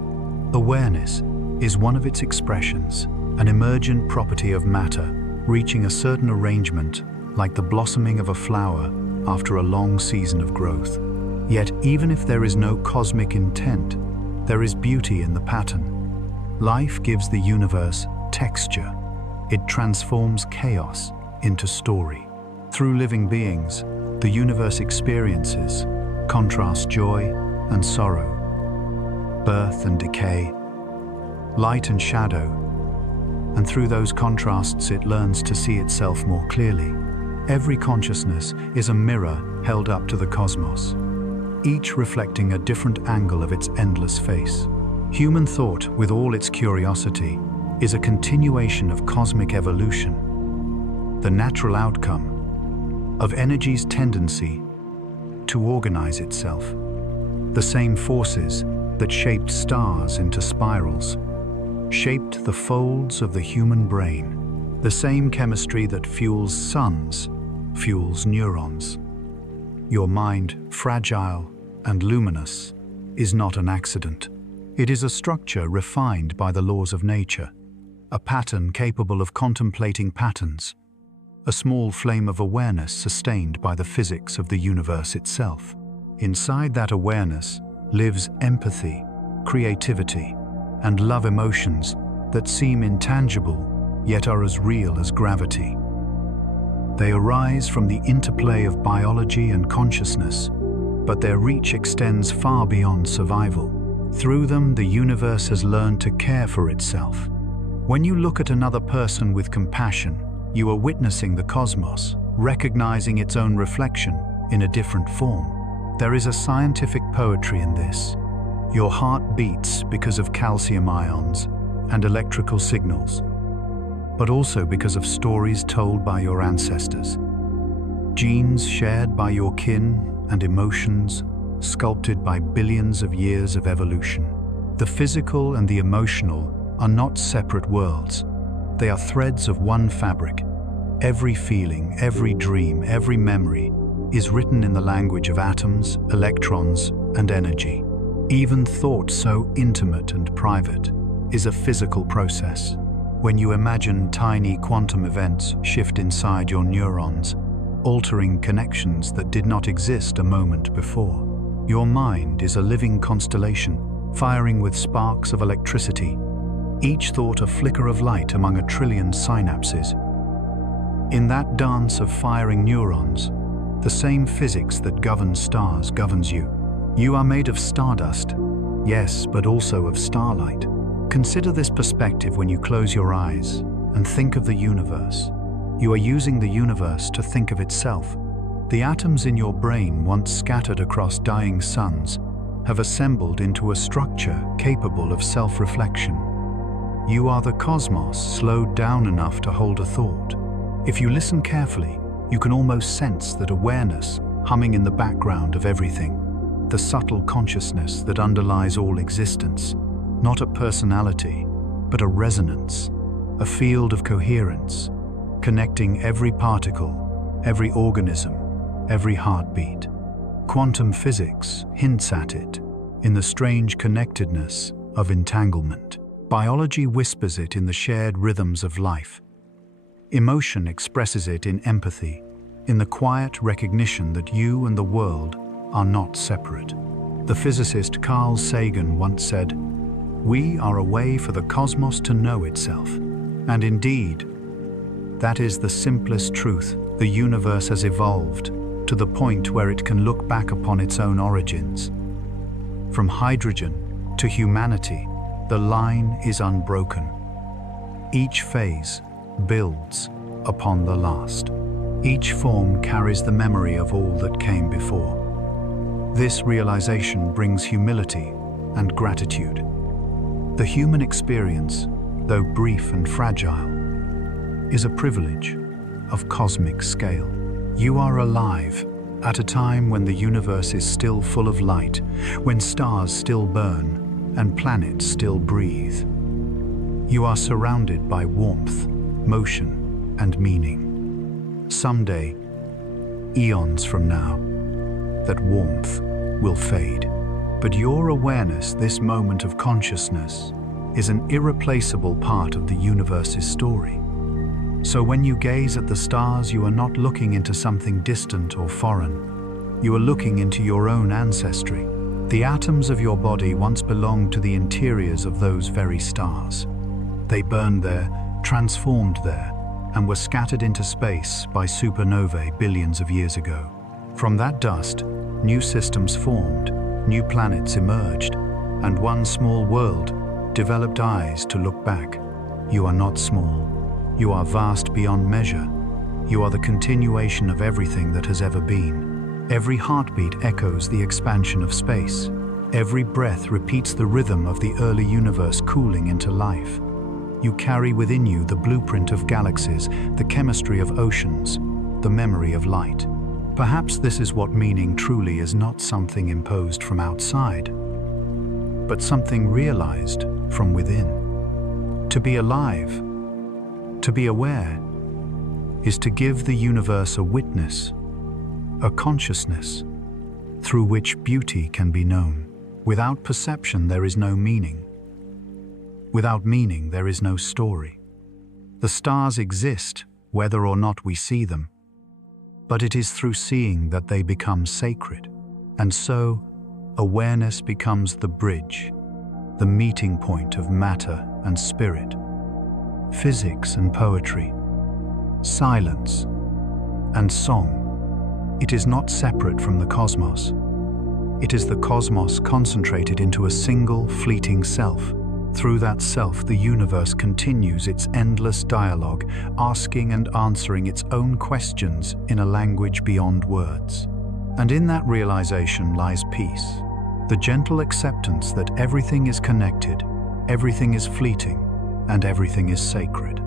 Awareness is one of its expressions, an emergent property of matter, reaching a certain arrangement like the blossoming of a flower after a long season of growth. Yet, even if there is no cosmic intent, there is beauty in the pattern. Life gives the universe texture. It transforms chaos into story. Through living beings, the universe experiences contrast joy and sorrow, birth and decay, light and shadow, and through those contrasts it learns to see itself more clearly. Every consciousness is a mirror held up to the cosmos, each reflecting a different angle of its endless face. Human thought, with all its curiosity, is a continuation of cosmic evolution, the natural outcome of energy's tendency to organize itself. The same forces that shaped stars into spirals shaped the folds of the human brain. The same chemistry that fuels suns fuels neurons. Your mind, fragile and luminous, is not an accident. It is a structure refined by the laws of nature, a pattern capable of contemplating patterns, a small flame of awareness sustained by the physics of the universe itself. Inside that awareness lives empathy, creativity, and love, emotions that seem intangible yet are as real as gravity. They arise from the interplay of biology and consciousness, but their reach extends far beyond survival. Through them, the universe has learned to care for itself. When you look at another person with compassion, you are witnessing the cosmos, recognizing its own reflection in a different form. There is a scientific poetry in this. Your heart beats because of calcium ions and electrical signals, but also because of stories told by your ancestors, genes shared by your kin, and emotions sculpted by billions of years of evolution. The physical and the emotional are not separate worlds. They are threads of one fabric. Every feeling, every dream, every memory is written in the language of atoms, electrons, and energy. Even thought so intimate and private is a physical process. When you imagine tiny quantum events shift inside your neurons, altering connections that did not exist a moment before. Your mind is a living constellation, firing with sparks of electricity, each thought a flicker of light among a trillion synapses. In that dance of firing neurons, the same physics that governs stars governs you. You are made of stardust, yes, but also of starlight. Consider this perspective when you close your eyes and think of the universe. You are using the universe to think of itself. The atoms in your brain, once scattered across dying suns, have assembled into a structure capable of self-reflection. You are the cosmos slowed down enough to hold a thought. If you listen carefully, you can almost sense that awareness humming in the background of everything, the subtle consciousness that underlies all existence, not a personality, but a resonance, a field of coherence, connecting every particle, every organism, every heartbeat. Quantum physics hints at it in the strange connectedness of entanglement. Biology whispers it in the shared rhythms of life. Emotion expresses it in empathy, in the quiet recognition that you and the world are not separate. The physicist Carl Sagan once said, "We are a way for the cosmos to know itself." And indeed, that is the simplest truth. The universe has evolved to the point where it can look back upon its own origins. From hydrogen to humanity, the line is unbroken. Each phase builds upon the last. Each form carries the memory of all that came before. This realization brings humility and gratitude. The human experience, though brief and fragile, is a privilege of cosmic scale. You are alive at a time when the universe is still full of light, when stars still burn and planets still breathe. You are surrounded by warmth, motion, and meaning. Someday, eons from now, that warmth will fade. But your awareness, this moment of consciousness, is an irreplaceable part of the universe's story. So when you gaze at the stars, you are not looking into something distant or foreign. You are looking into your own ancestry. The atoms of your body once belonged to the interiors of those very stars. They burned there, transformed there, and were scattered into space by supernovae billions of years ago. From that dust, new systems formed, new planets emerged, and one small world developed eyes to look back. You are not small. You are vast beyond measure. You are the continuation of everything that has ever been. Every heartbeat echoes the expansion of space. Every breath repeats the rhythm of the early universe cooling into life. You carry within you the blueprint of galaxies, the chemistry of oceans, the memory of light. Perhaps this is what meaning truly is, not something imposed from outside, but something realized from within. To be alive, to be aware, is to give the universe a witness, a consciousness, through which beauty can be known. Without perception, there is no meaning. Without meaning, there is no story. The stars exist, whether or not we see them, but it is through seeing that they become sacred. And so, awareness becomes the bridge, the meeting point of matter and spirit, physics and poetry, silence and song. It is not separate from the cosmos. It is the cosmos concentrated into a single fleeting self. Through that self, the universe continues its endless dialogue, asking and answering its own questions in a language beyond words. And in that realization lies peace, the gentle acceptance that everything is connected, everything is fleeting, and everything is sacred.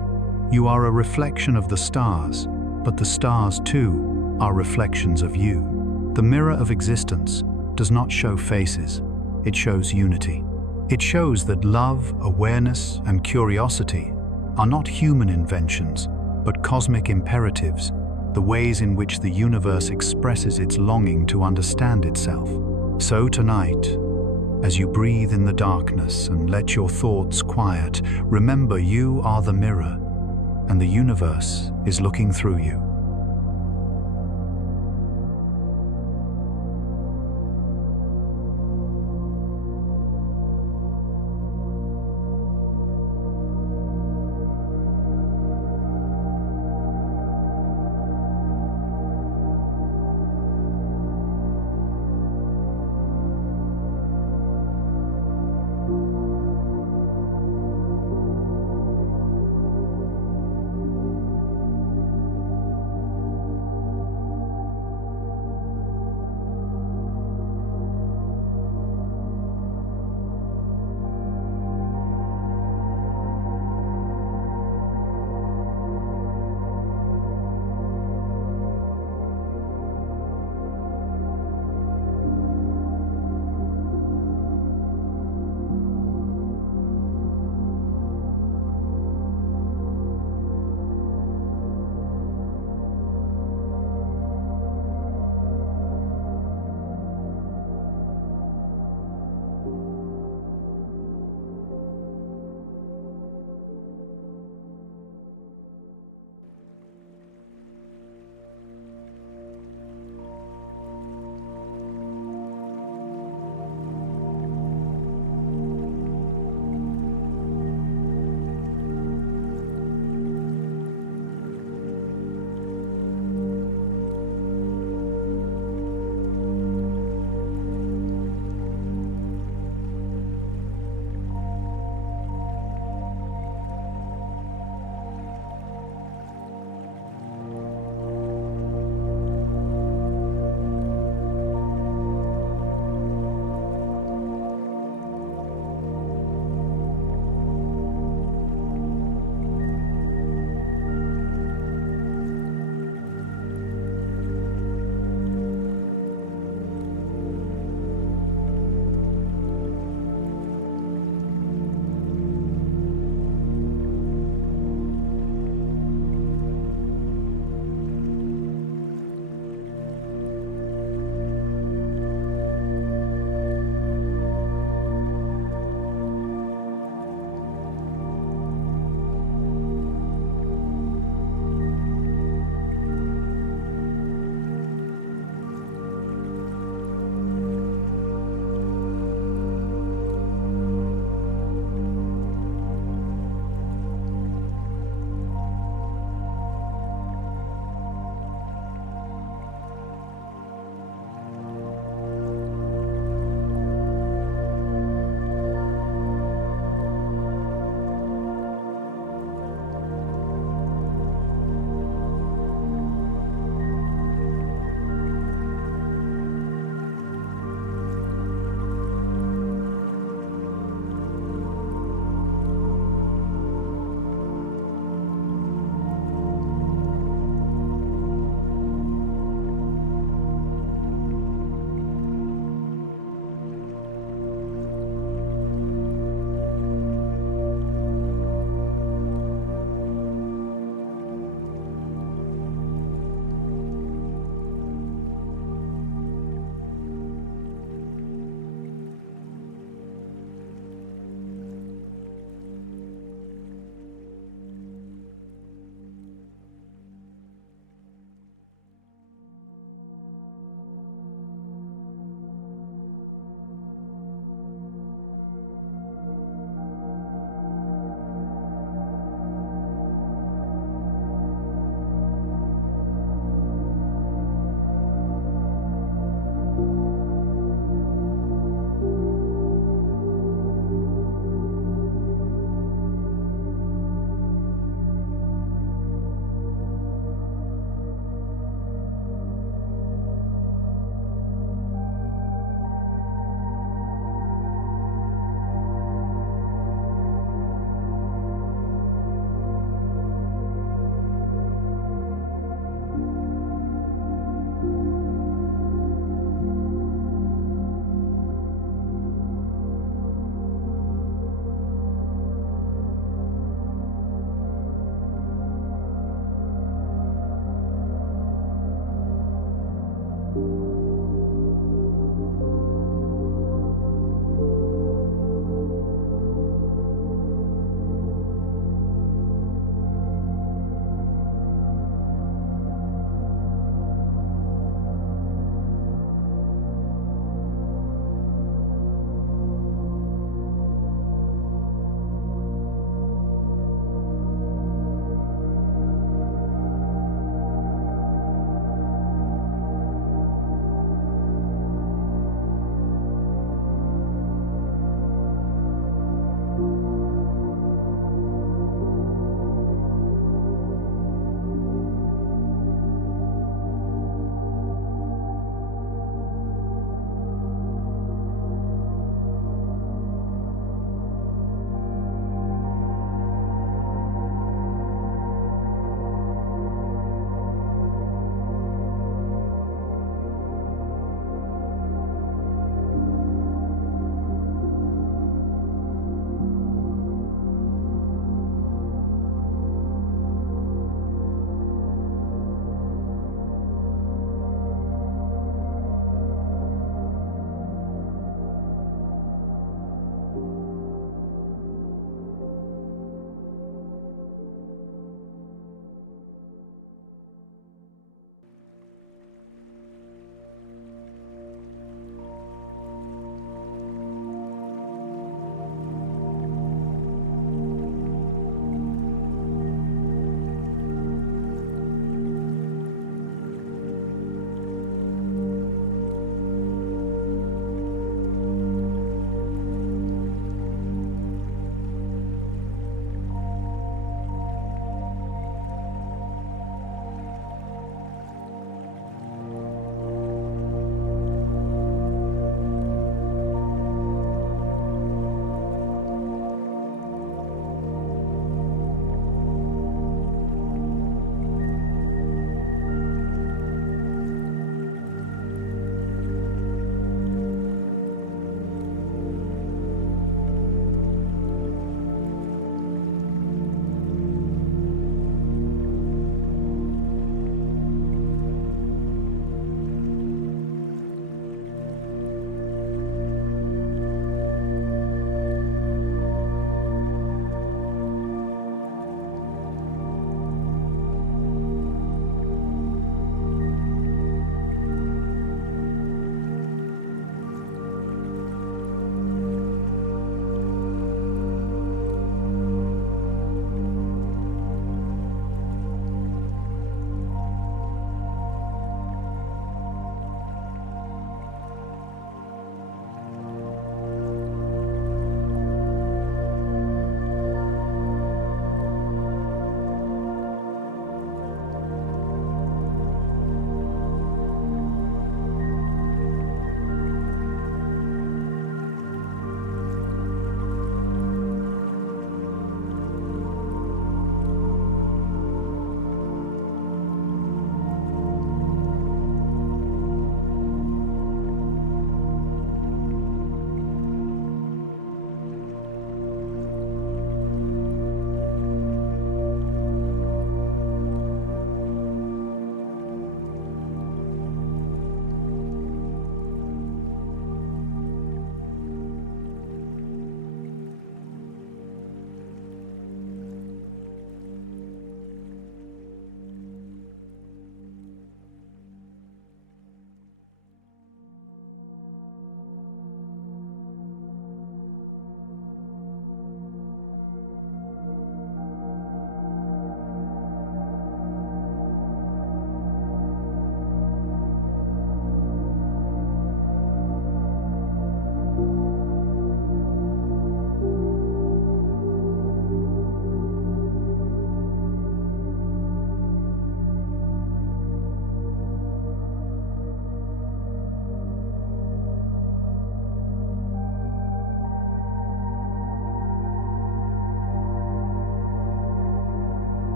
You are a reflection of the stars, but the stars too are reflections of you. The mirror of existence does not show faces, it shows unity. It shows that love, awareness, and curiosity are not human inventions, but cosmic imperatives, the ways in which the universe expresses its longing to understand itself. So tonight, as you breathe in the darkness and let your thoughts quiet, remember you are the mirror, and the universe is looking through you.